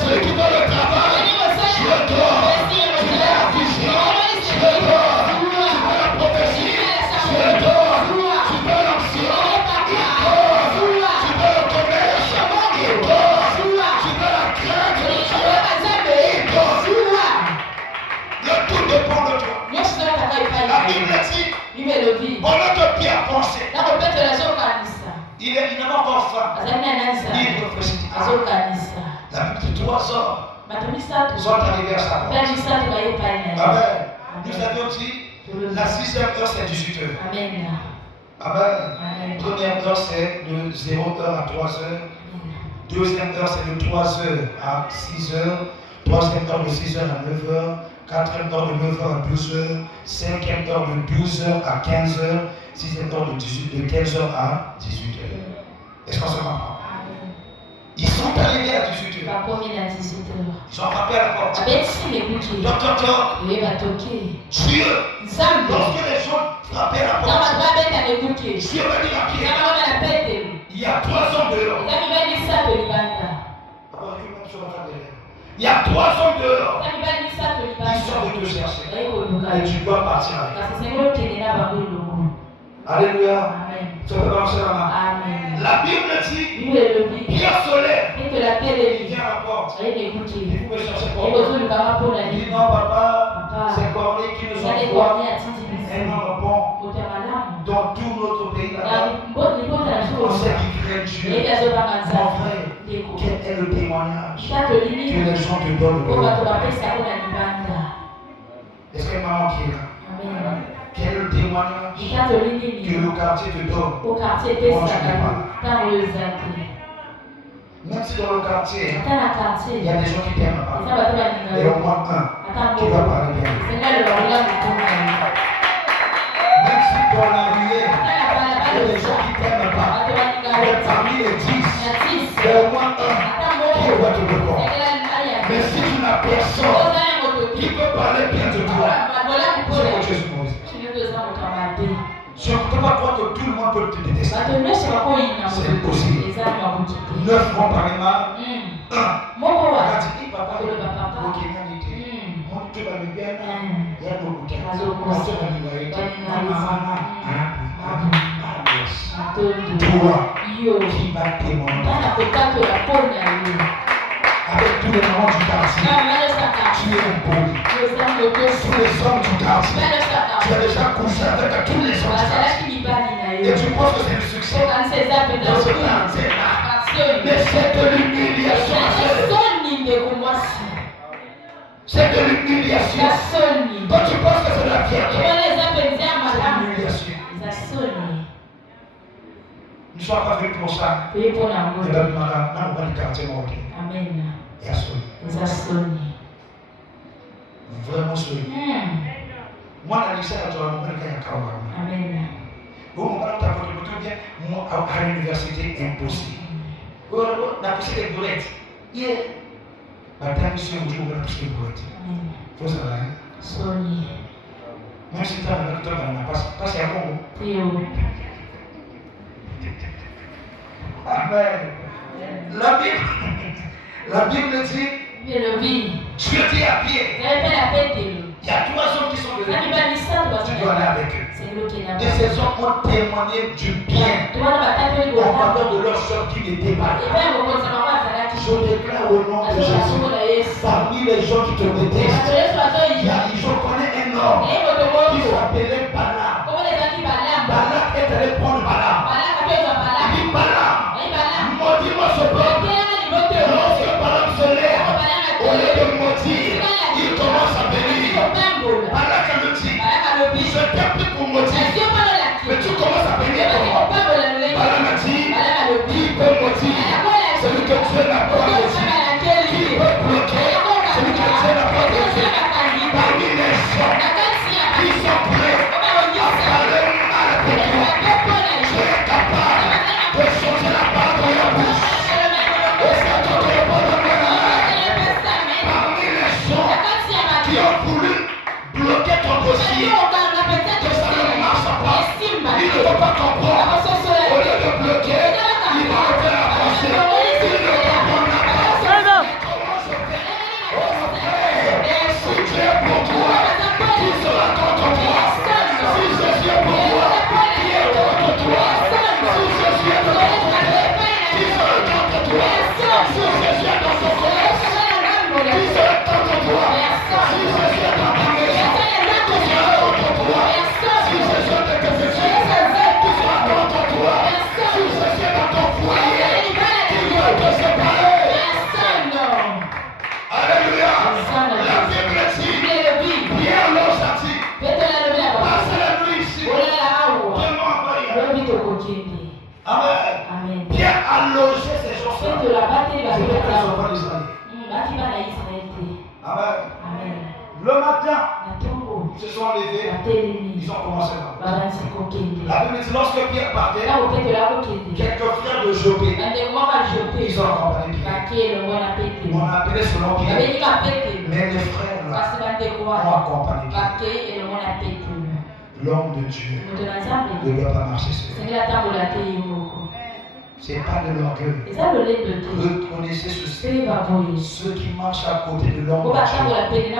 Ceux qui veulent le travail, je le donne. Tu veux la vision, je le donne. Tu veux la prophétie, je le donne. Tu veux l'action, il donne. Tu veux le commerce, il donne. Tu veux la crainte de Dieu, il donne. Le tout dépend de toi. La Bible dit, pendant que Pierre pensait, il n'a pas encore faim. Il réfléchit. La Bible dit 3 hommes sont arrivés à sa porte. Amen. Nous avions dit, la 6e heure c'est 18h. Amen. Première heure c'est de 0h à 3h. Deuxième heure c'est de 3h à 6h. Troisième heure de 6h à 9h. Quatrième heure de 9h à 12h. Cinquième heure de 12h à 15h. Sixième heure de 15h à 18h. Est-ce qu'on se comprend? Ils sont arrivés à 18h. Ils sont frappés à la porte. Docteur, Dieu, lorsque les gens frappaient à la porte, Dieu va dire à Pierre, il y a 3 hommes dehors. Il y a 3 hommes dehors. Ils sont de te chercher. Et tu dois partir avec. Alléluia. Amen. Tu peux marcher là-bas. Amen. La Bible dit, Pierre se lève. Il vient à la porte. Il pouvait chercher pour lui. Il dit non, papa, c'est Corné qui nous envoie un enfant dans tout notre pays là-bas. On sait qu'il crée Dieu. Mon frère, quel est le témoignage que les gens te donnent de l'eau? Est-ce qu'il y a une maman qui est là? Amen. Quel est le témoignage que le quartier te donne? Même si dans le quartier, il y a des gens qui t'aiment pas. Il y a au moins un qui va parler bien. Même si dans la rue, il y a des gens qui t'aiment pas. Mais parmi les 10, il y a au moins un qui va te reconnaître. Mais si tu n'as personne qui peut parler bien de toi, c'est que tu es sur mon visage. Surtout pas toi que tout le monde peut te détester. C'est impossible. 9 vont parler mal. 1. Quand tu dis papa, ok, tu vas me bien. Il y a beaucoup de choses. Toi qui vas témoigner. Avec tous les mamans du quartier, tu es impoli. Tous les hommes du quartier, tu as déjà couché avec tous les hommes du quartier. Et tu penses que c'est le succès. Dans ce quartier-là. Mais c'est de l'humiliation. C'est de l'humiliation. Quand tu penses que c'est de la fierté, c'est l'humiliation. Ne sois pas venu pour ça. Et là, on va le quartier monter. Amen. Et à Sony. Vraiment Sony. Moi, la lycée, je dois me dire qu'il y a Kawa. Amen. Bon, on va t'apporter bien. Moi, à l'université, impossible. On a poussé des boulettes. Hier, la permission, on va pousser des boulettes. Il faut savoir. Sony. Même si tu as un docteur, on n'a pas passé à Congo. Amen. La Bible dit, Dieu dit à Pierre, il y a 3 hommes qui sont de l'Église. Tu dois aller avec eux. Et ces hommes ont témoigné du bien en faveur de leur soeur qui n'était pas là. Je déclare au nom de Jésus, parmi les gens qui te détestent, je connais un homme qui s'appelait Balaam. Balaam est allé prendre Balaam. Il dit Balaam, maudis-moi ce peuple. Lorsque Balaam se lève, au lieu de maudire, il commence à bénir. Balaam le dit, je t'ai pris pour maudire, mais tu commences à bénir comment? Balaam a dit, qui peut maudire? Celui que Dieu n'a pas maudit. Qui peut bloquer? Celui que Dieu n'a pas maudit. Parmi les gens qui sont prêts à parler mal pour toi, tu es capable de changer la parole de la bouche. Et ça te répond de parmi les gens qui ont voulu bloquer ton dossier, que ça ne marche pas, ils ne vont pas comprendre. Au lieu de bloquer, ils vont faire avancer. Ils ne comprendront pas. Comment je fais? Oh frère, si Dieu est pour toi, qui sera contre toi? Si Jésus est pour toi, qui est contre toi? Si Jésus est de ton côté, qui sera contre toi? Si Jésus est dans ton collège, qui sera contre toi? Si Jésus est dans ta maison, qui sera contre toi? Si Jésus est dans tes études, qui sera contre toi? Si Jésus est dans ton foyer, qui veut te séparer? Alléluia. La Bible dit, Pierre leur châtie. Passez la nuit ici. Amen. Pierre a logé ces gens-là. ont commencé là. La Bible dit lorsque Pierre partait, quelques frères de Jopé, ils ont accompagné Pierre. On a appelé selon Pierre. Mais les frères là ont accompagné Pierre. L'homme de Dieu ne doit pas marcher seul. Ce n'est pas de l'orgueil. Reconnaissez ceci. Ceux qui marchent à côté de l'homme de Dieu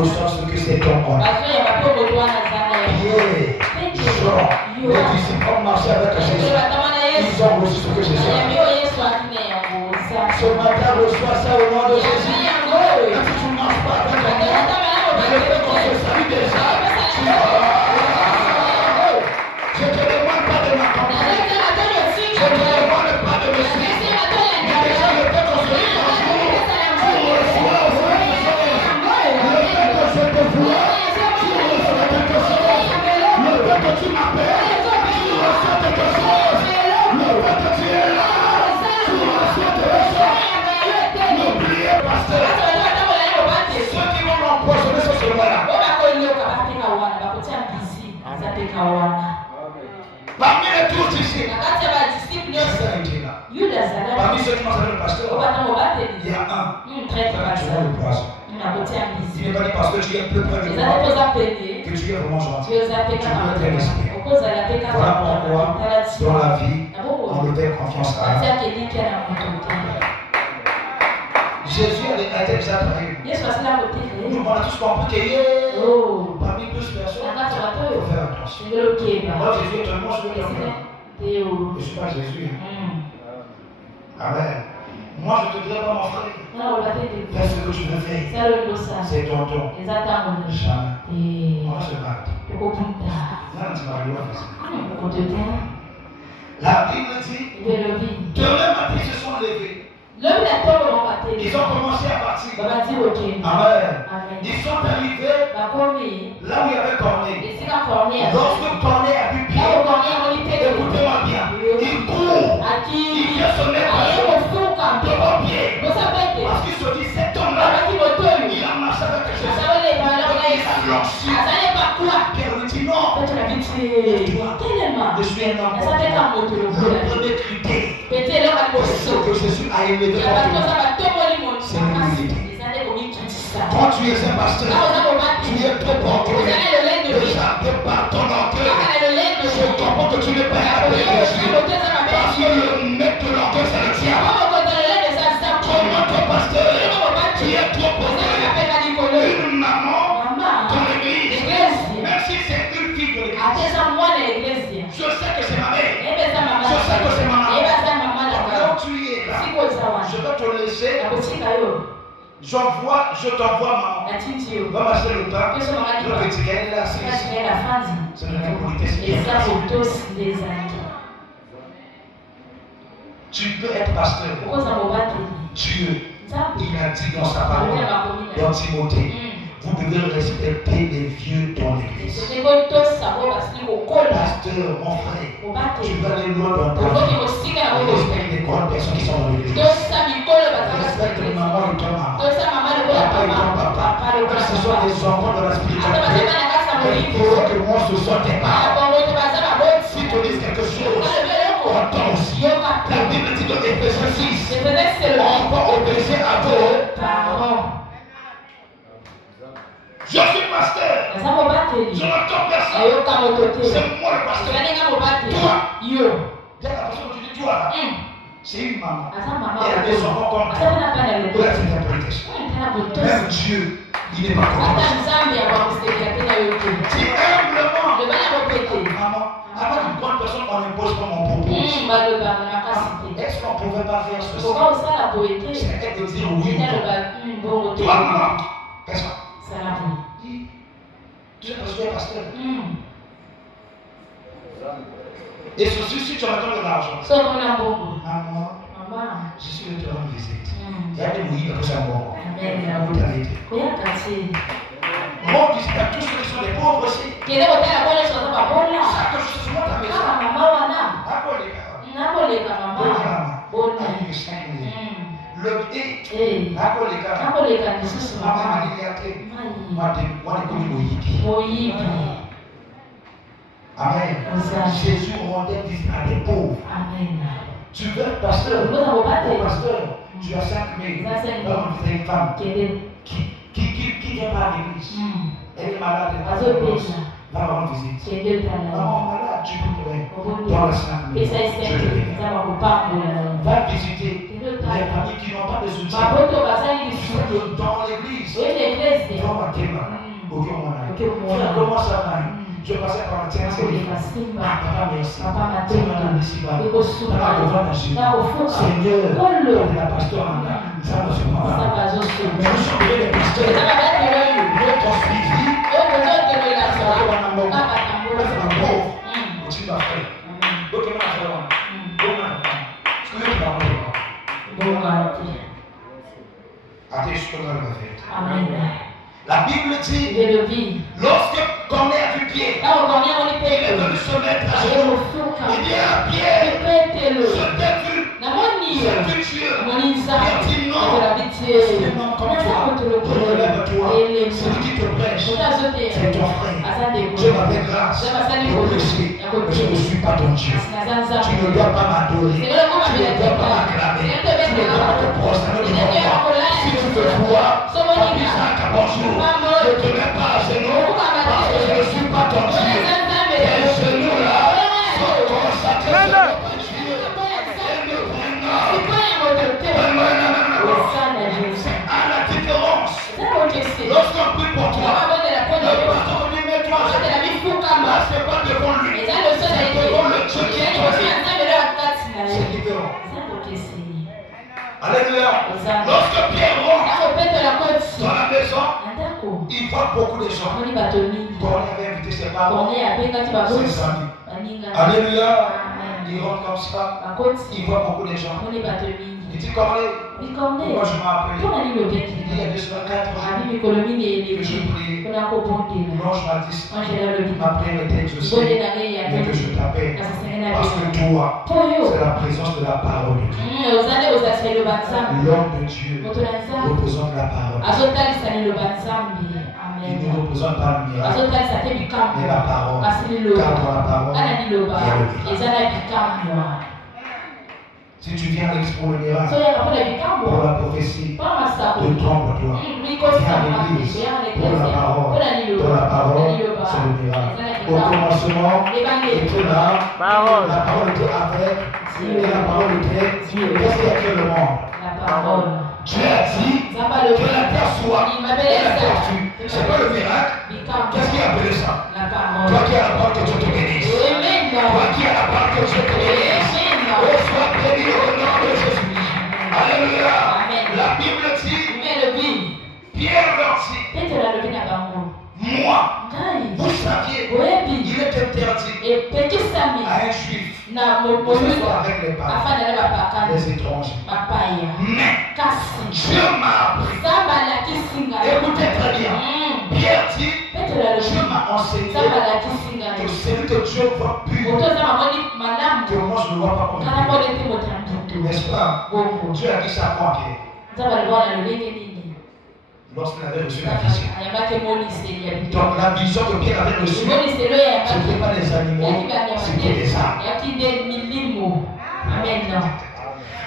reçoivent ce que cet homme a. Pierre, Jean, les disciples ont marché avec Jésus. Ils ont reçu ce que Jésus a. Ce matin, reçois ça au nom de Jésus. Même si tu ne marches pas avec le monde, mais le fait qu'on se salue déjà, je te demande pas de m'accompagner. Je te demande pas de me suivre. Mais déjà, le fait qu'on se lit un jour, tu reçois quelque chose. Le fait que je te vois, tu reçois quelque chose. Le fait que tu m'appelles, tu reçois quelque chose. Le fait que tu es là, tu reçois quelque chose. N'oubliez pas ça. Ceux qui vont m'empoisonner ce soir-là. Parmi les tous ici, parmi ceux qui m'ont appelé le pasteur, il y a un qui a le poison. Il n'est pas dit parce que tu es plus près de moi que tu es vraiment gentil. Tu peux être un esprit. Voilà pourquoi dans la vie, on devait confiance à Dieu. Jésus a été déjà trahi. Nous, on a tous compris que parmi 12 personnes, il faut faire attention. Moi, Jésus est un monstre de l'homme. Je ne suis pas Jésus. Amen. Moi, je te dirai pas, mon frère. Fais ce que tu veux faire. C'est ton don. Jamais. On va se battre. La Bible dit, demain matin, ils se sont levés. Ils ont commencé à partir. Amen. Ils sont arrivés là où il y avait Corneille. Lorsque Corneille a vu Pierre, écoutez-moi bien, il court, il vient se mettre devant Pierre. Parce qu'il se dit, cet homme-là, il a marché avec Jésus. Il a blanchi. Pierre lui dit non. Je suis un homme. Le premier critère pour ce que Jésus a élevé c'est l'humilité. Quand tu es un pasteur, tu es trop orgueilleux. Déjà, de par ton orgueil, je comprends que tu n'es pas appelé Jésus. Parce que le maître de l'orgueil, c'est le diable. Comment ton pasteur, tu es trop orgueilleux. Une maman dans l'église, même si c'est une fille de l'église, je sais que c'est ma mère. Je sais que c'est ma maman. Là où tu es là, je vais te laisser. Je t'envoie maman. Va m'acheter le pain. Le petit gars est là. C'est une impunité. Tu peux être pasteur. Dieu, il a dit dans sa parole, dans Timothée, vous devez respecter les vieux dans l'église. Pasteur, mon frère, tu vas aller loin dans ta vie. Respecte les grandes personnes qui sont dans l'église. Respecte les mamans et ton maman. Papa et ton papa. Que ce soit des enfants de la spiritualité. Il faut que moi ce soit tes parents. Si tu dis quelque chose, entends aussi. La Bible dit dans Éphésiens 6, on va obéir à vos parents. Je suis pasteur. Je n'entends personne. C'est moi le pasteur. Toi. Bien la personne que tu dis toi là. C'est une maman. Et elle a des enfants comme toi. Même Dieu, il n'est pas content. Dis humblement. Maman, avant une grande personne, on n'impose pas mon propos. Est-ce qu'on ne pouvait pas faire ceci? C'est elle de dire oui ou non. Toi, maman, fais ça. Tu sais parce que tu es pasteur. Et ceci, si tu attends de l'argent. Maman, je suis venu te rendre visite. Il y a des mouilles pour ça, bon. Mon visite à tous ceux qui sont des pauvres aussi. Ça que je suis sur ta maison. Le Amen. Jésus rendait visite à des pauvres. Amen. Tu veux être pasteur? Pasteur, tu as 5 000. Donc, tu es une femme qui vient pas à l'église. Elle est malade, elle est malade. Va rendre visite. Maman malade, tu peux trouver. Dans la 5 000. Je te bénis. Va visiter les familles qui n'ont pas de soutien. Dans l'église. Dans ma téma. Comment ça va? Je passais par la terre, c'est papa merci. C'est madame Nessiba. Papa devant la Jésus. Seigneur, la pasteur Anna, ça va sur moi. Mais nous sommes des pasteurs. Notre suivi. Tu vas faire. Donc, il m'a fait. Amen. La Bible dit, lorsque Corneille a vu Pierre, il est venu se mettre à genoux. Il dit à Pierre, je t'ai vu, j'ai vu Dieu. Pierre dit non, c'est non comme toi. Relève-toi, celui qui te prêche, c'est ton frère. Dieu m'avait grâce pour prêcher, mais je ne suis pas ton Dieu. Tu ne dois pas m'adorer, tu ne dois pas m'acclamer, tu ne dois pas te prosterner devant moi. Si tu veux voir, bonjour, ne te mets pas à genoux parce que je ne suis pas ton Dieu. Tes genoux là sont consacrés à Dieu. À la différence, lorsqu'on prie pour toi, le pasteur dit mets-toi à genoux. Là, c'est pas devant lui, c'est devant le Dieu qui est toi. C'est différent. Alléluia. Lorsque Pierre rentre dans la maison, il voit beaucoup de gens. Corneille avait invité ses parents, ses amis. Alléluia. Il rentre comme ça. Il voit beaucoup de gens. Il dit Corneille, moi je m'appelle. Il y a 2 semaines, 4 jours que je prie. L'ange m'a dit ma prière était exaucée, mais que je t'appelle. Parce que toi, c'est la présence de la parole de Dieu. L'homme de Dieu représente la parole. Il ne représente pas le miracle, mais la parole. Car dans la parole, il y a le miracle. Si tu viens à l'église pour le miracle, pour la prophétie, ne trompe-toi. Viens à l'église pour la parole. Dans la parole, c'est le miracle. Au commencement, était là, la parole était avec, et la parole était Dieu. Qu'est-ce qu'il y a fait le monde? La parole. Dieu a dit que la terre soit, et la terre fut. C'est pas le miracle. Qu'est-ce qui a appelé ça? Toi qui as la parole, que Dieu te bénisse. Toi qui as la parole, que Dieu te bénisse. Sois béni au nom de Jésus. Alléluia. La Bible dit, Pierre leur dit, moi, vous saviez, il est interdit à un juif de se voir avec les païens, les étrangers. Mais Dieu m'a appris. Écoutez très bien. Pierre dit, Dieu m'a enseigné que celui que Dieu voit pur, que moi je ne vois pas comme Dieu. N'est-ce pas? Dieu a dit ça quand Pierre? Lorsqu'il avait reçu la vision. Donc la vision que Pierre avait reçue, ce n'était pas des animaux, c'était des âmes.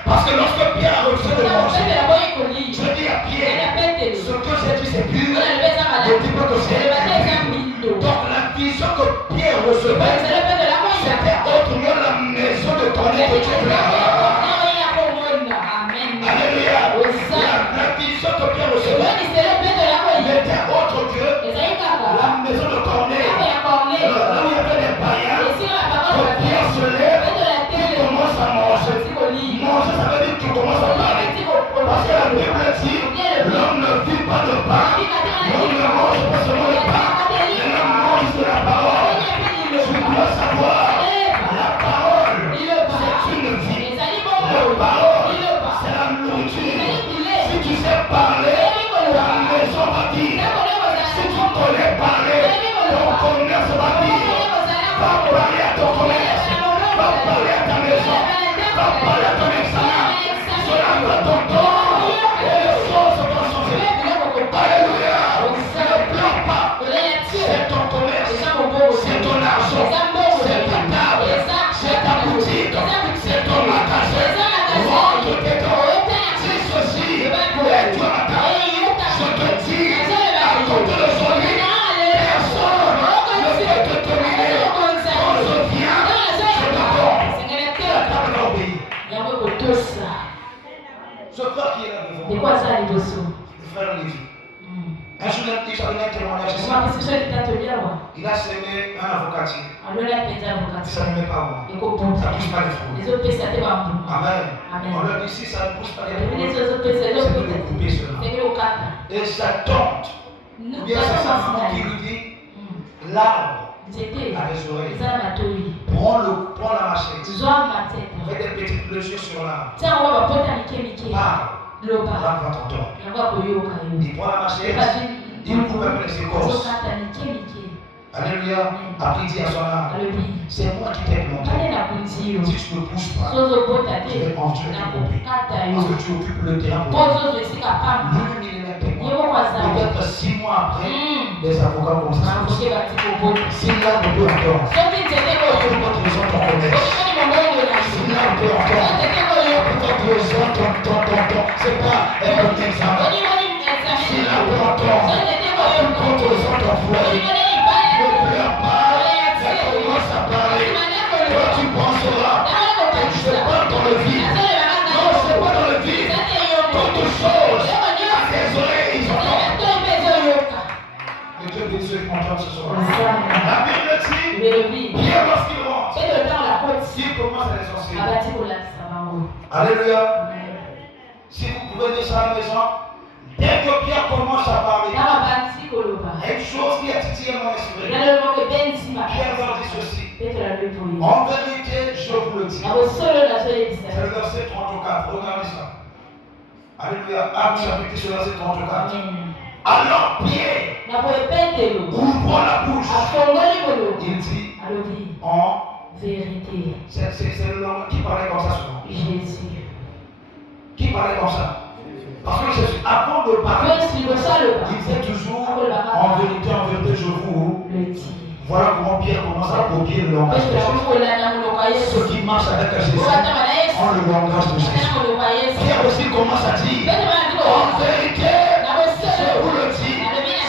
Parce que lorsque Pierre a reçu le manger, je dis à Pierre, ce que j'ai dit c'est pur, je dis pas que c'est pur. Donc la vision que Pierre recevait, c'était autrement la maison de Corneille que Dieu voulait avoir. Alléluia. La vision que Pierre recevait n'était autre que la maison de Corneille. Là où il y avait des païens, que Pierre se lève, il commence à manger. Manger, ça veut dire que tu commences à parler. Parce que la Bible dit, l'homme ne vit pas de pain, l'homme ne mange pas seulement de pain, mais l'homme mange de la parole. Tu dois savoir, la parole, c'est une vie. La parole, c'est la nourriture. Si tu sais parler, ta maison va dire. Si tu connais parler, ton commerce va dire. Va parler à ton commerce, va parler à ta maison, va parler à ton examen. Cela va ton temps et les choses vont changer. Alléluia. Ne pleure pas. C'est ton commerce, c'est ton argent. Ce frère qui est là devant. De quoi ça, le frère Lévi. Un jour, il a donné un témoignage ici. Il a semé un avocatier. Ça ne met pas moi. Ça ne pousse pas les fruits. Amen. On leur dit si ça ne pousse pas les fruits, c'est de le couper cela. Et sa tante, ou bien c'est sa maman qui lui dit l'arbre a des oreilles. Prends la machette. Fais des petites blessures sur l'arbre. Va t'entendre. Il prend la machette, il coupe un peu les écorces. Alléluia. Après il dit à son âme, c'est moi qui t'ai planté. Si tu ne pousses pas, je vais te couper. Parce que tu occupes le terrain pour moi. Lui, il est là témoin. Peut-être 6 mois après, les avocats vont s'assurer. Si là, on peut encore. Pour votre raison, ton commerce. Si là, on peut encore. Peut-être 2 ans, c'est pas un bon examen. Si là, on peut encore. Contre les autres employés. Ne pleure pas, ça commence à parler. Toi tu penseras que je ne sais pas dans le vide. Non, c'est pas dans le vide. Toutes choses à tes oreilles, ils entendent. Que Dieu bénisse ceux qui m'entendent ce soir. La Bible dit, Pierre lorsqu'il rentre, il commence à les enseigner. Alléluia. Si vous pouvez dire ça à la maison, dès que Pierre commence à parler, il y a une chose qui a titillé mon esprit. Pierre leur dit ceci. En vérité, je vous le dis. C'est le verset 34. Regardez ça. Alléluia. Acte chapitre sur le verset 34. Alors Pierre ouvre la bouche. Il dit en vérité. C'est le nom qui parlait comme ça souvent. Jésus. Qui parlait comme ça? Parce que Jésus, avant de parler, il disait toujours en vérité, je vous le dis. Voilà comment Pierre commence à copier le langage de Jésus. Ceux qui marchent avec Jésus ont le langage de Jésus. Pierre aussi commence à dire en vérité, je vous le dis,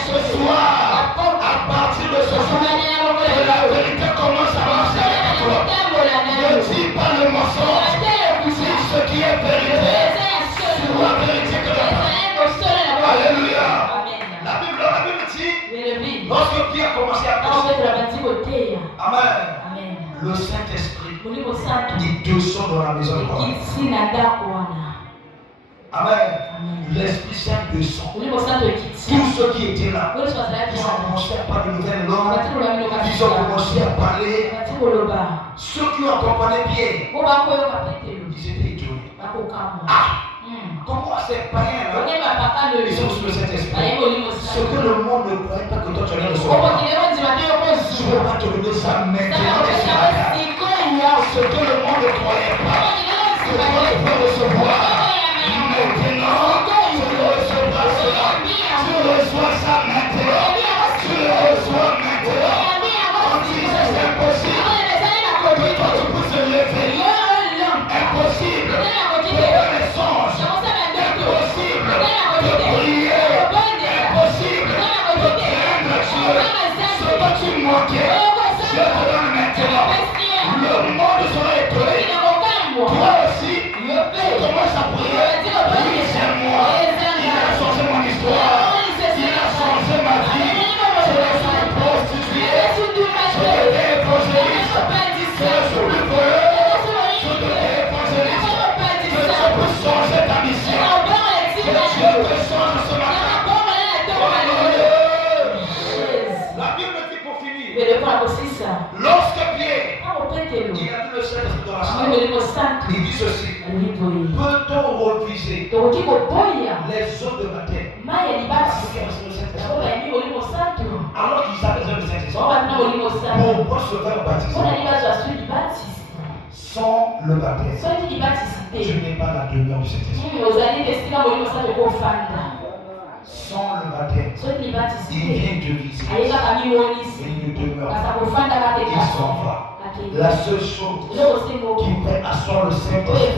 ce soir, à partir de ce jour, que la vérité commence à marcher avec toi. Ne dis pas le mensonge, dis ce qui est vérité. Sur la vérité que la parole. Alléluia. La Bible dit, lorsque Pierre a commencé à prêcher, Amen. Le Saint-Esprit, il descend dans la maison de God. Amen. L'Esprit Saint descend. Tous ceux qui étaient là, ils ont commencé à parler de nouvelles langues. Ils ont commencé à parler. Ceux qui ont accompagné Pierre, ils étaient étonnés. Comment ces païens-là, ils sont sous le Saint-Esprit. Ce que le monde ne croyait pas que toi tu allais recevoir. Je ne vais pas te donner ça maintenant. Ce que le monde ne croyait pas, que toi tu peux recevoir. Maintenant, tu recevras cela. Tu reçois ça maintenant. Tu le reçois maintenant. On dit que c'est impossible. Que toi tu peux se lever. Impossible. Pour les songes. Impossible de prier. Impossible de craindre Dieu. Ce que tu manquais, je te donne maintenant. Le monde sera étonné. Toi aussi, tu commences à prier. Oui, c'est moi. Il a changé mon histoire. Il a changé ma vie. Je ne suis prostituée. Je deviens évangéliste. Je ne suis plus voleur. Je deviens évangéliste. Que Dieu peut changer ta mission. Que Dieu peut changer ce matin. La Bible dit pour finir. Lorsque Pierre, il a vu le Saint-Esprit dans la salle, il dit ceci. Peut-on refuser les eaux de baptême alors qu'ils avaient besoin de Saint-Esprit? Pourquoi se faire baptiser sans le baptême? Tu n'es pas la demeure du Saint-Esprit. Sans le baptême, il vient te visiter. Il ne demeure pas. Il s'en va. La seule chose qui fait asseoir le Saint-Esprit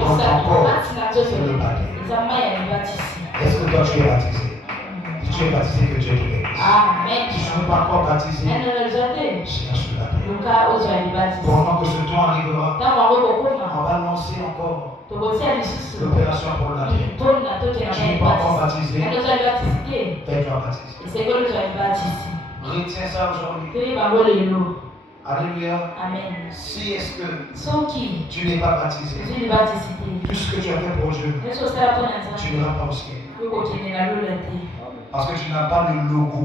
dans ton corps, c'est le baptême. Est-ce que toi tu es baptisé? Si tu es baptisé, que Dieu te bénisse. Amen. Si tu ne veux pas encore baptiser, cherche la paix. Pendant que ce temps arrivera, on va lancer encore l'opération pour la paix. Tu n'es pas encore baptisé, fais-toi baptiser. Retiens ça aujourd'hui. Alléluia. Amen. Si est-ce que tu n'es pas baptisé, tout ce que tu as fait pour Dieu, tu n'iras pas au ciel. Parce que tu n'as pas le logo.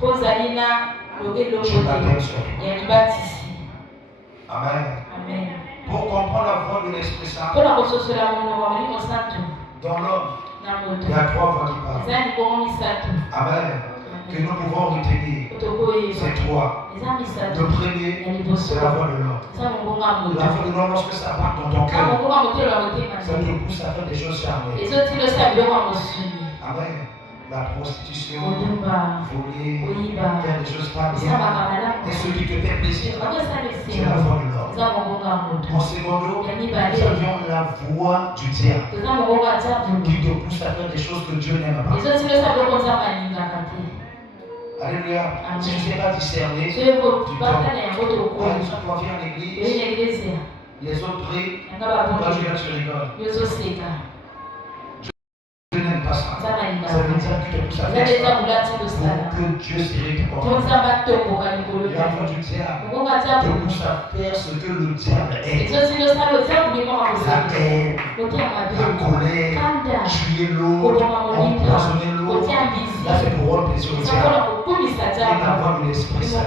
Tu baptêmes sur toi. Amen. Amen. Pour comprendre la voix de l'Esprit Saint, dans l'homme, il y a 3 voix qui parlent. Amen. Que nous pouvons retenir, c'est 3. Le premier, c'est la voix de l'homme. La voix de l'homme, lorsque ça part dans ton cœur, ça te pousse à faire des choses charmées. Amen. La prostitution, voler, faire des choses pas bien, et ce qui te fait plaisir, c'est la voix de l'homme. En secondo, nous avions la voix du diable qui te pousse à faire des choses que Dieu n'aime pas. Alléluia. Si tu ne sais pas discerner, tu dors. Par exemple, on vient à l'église, les autres prient, toi tu viens, tu rigoles. Je n'aime pas ça. Ça veut dire que tu te pousses à faire ça pour que Dieu s'irrite contre toi. La voix du diable te pousse à faire ce que le diable aime. La haine, la colère, tuer l'autre, empoisonner l'autre. Là, c'est pour rendre plaisir au diable. Et la voix de l'Esprit Saint,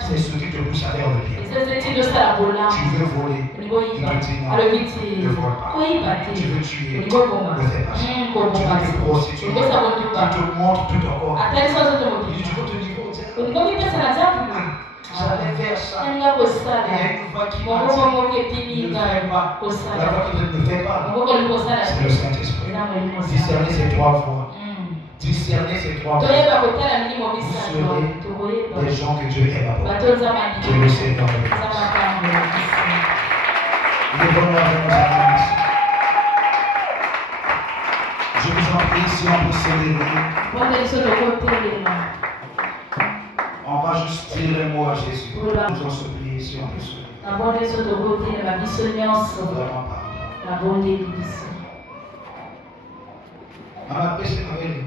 c'est ce qui te pousse à faire le bien. Tu veux voler, il te dit non, ne vole pas. Tu veux tuer, ne fais pas ça. Tu veux te prostituer, tu te montres tout ton corps. Il dit, tu peux te dire au diable. J'allais faire ça. Et il y a une voix qui m'a dit, ne fais pas. La voix qui ne fait pas, c'est le Saint-Esprit. Discerner ces 3 voix. Discerner ces 3 voix. Vous serez des gens que Dieu aime à vous. Que le Seigneur vous bénisse. Lèvons-nous avec nos amis. Je vous en prie, si on peut se lever. On va juste dire les mots à Jésus. Nous allons se plier si on peut se lever. Vraiment pas. Ma paix, c'est ma vie.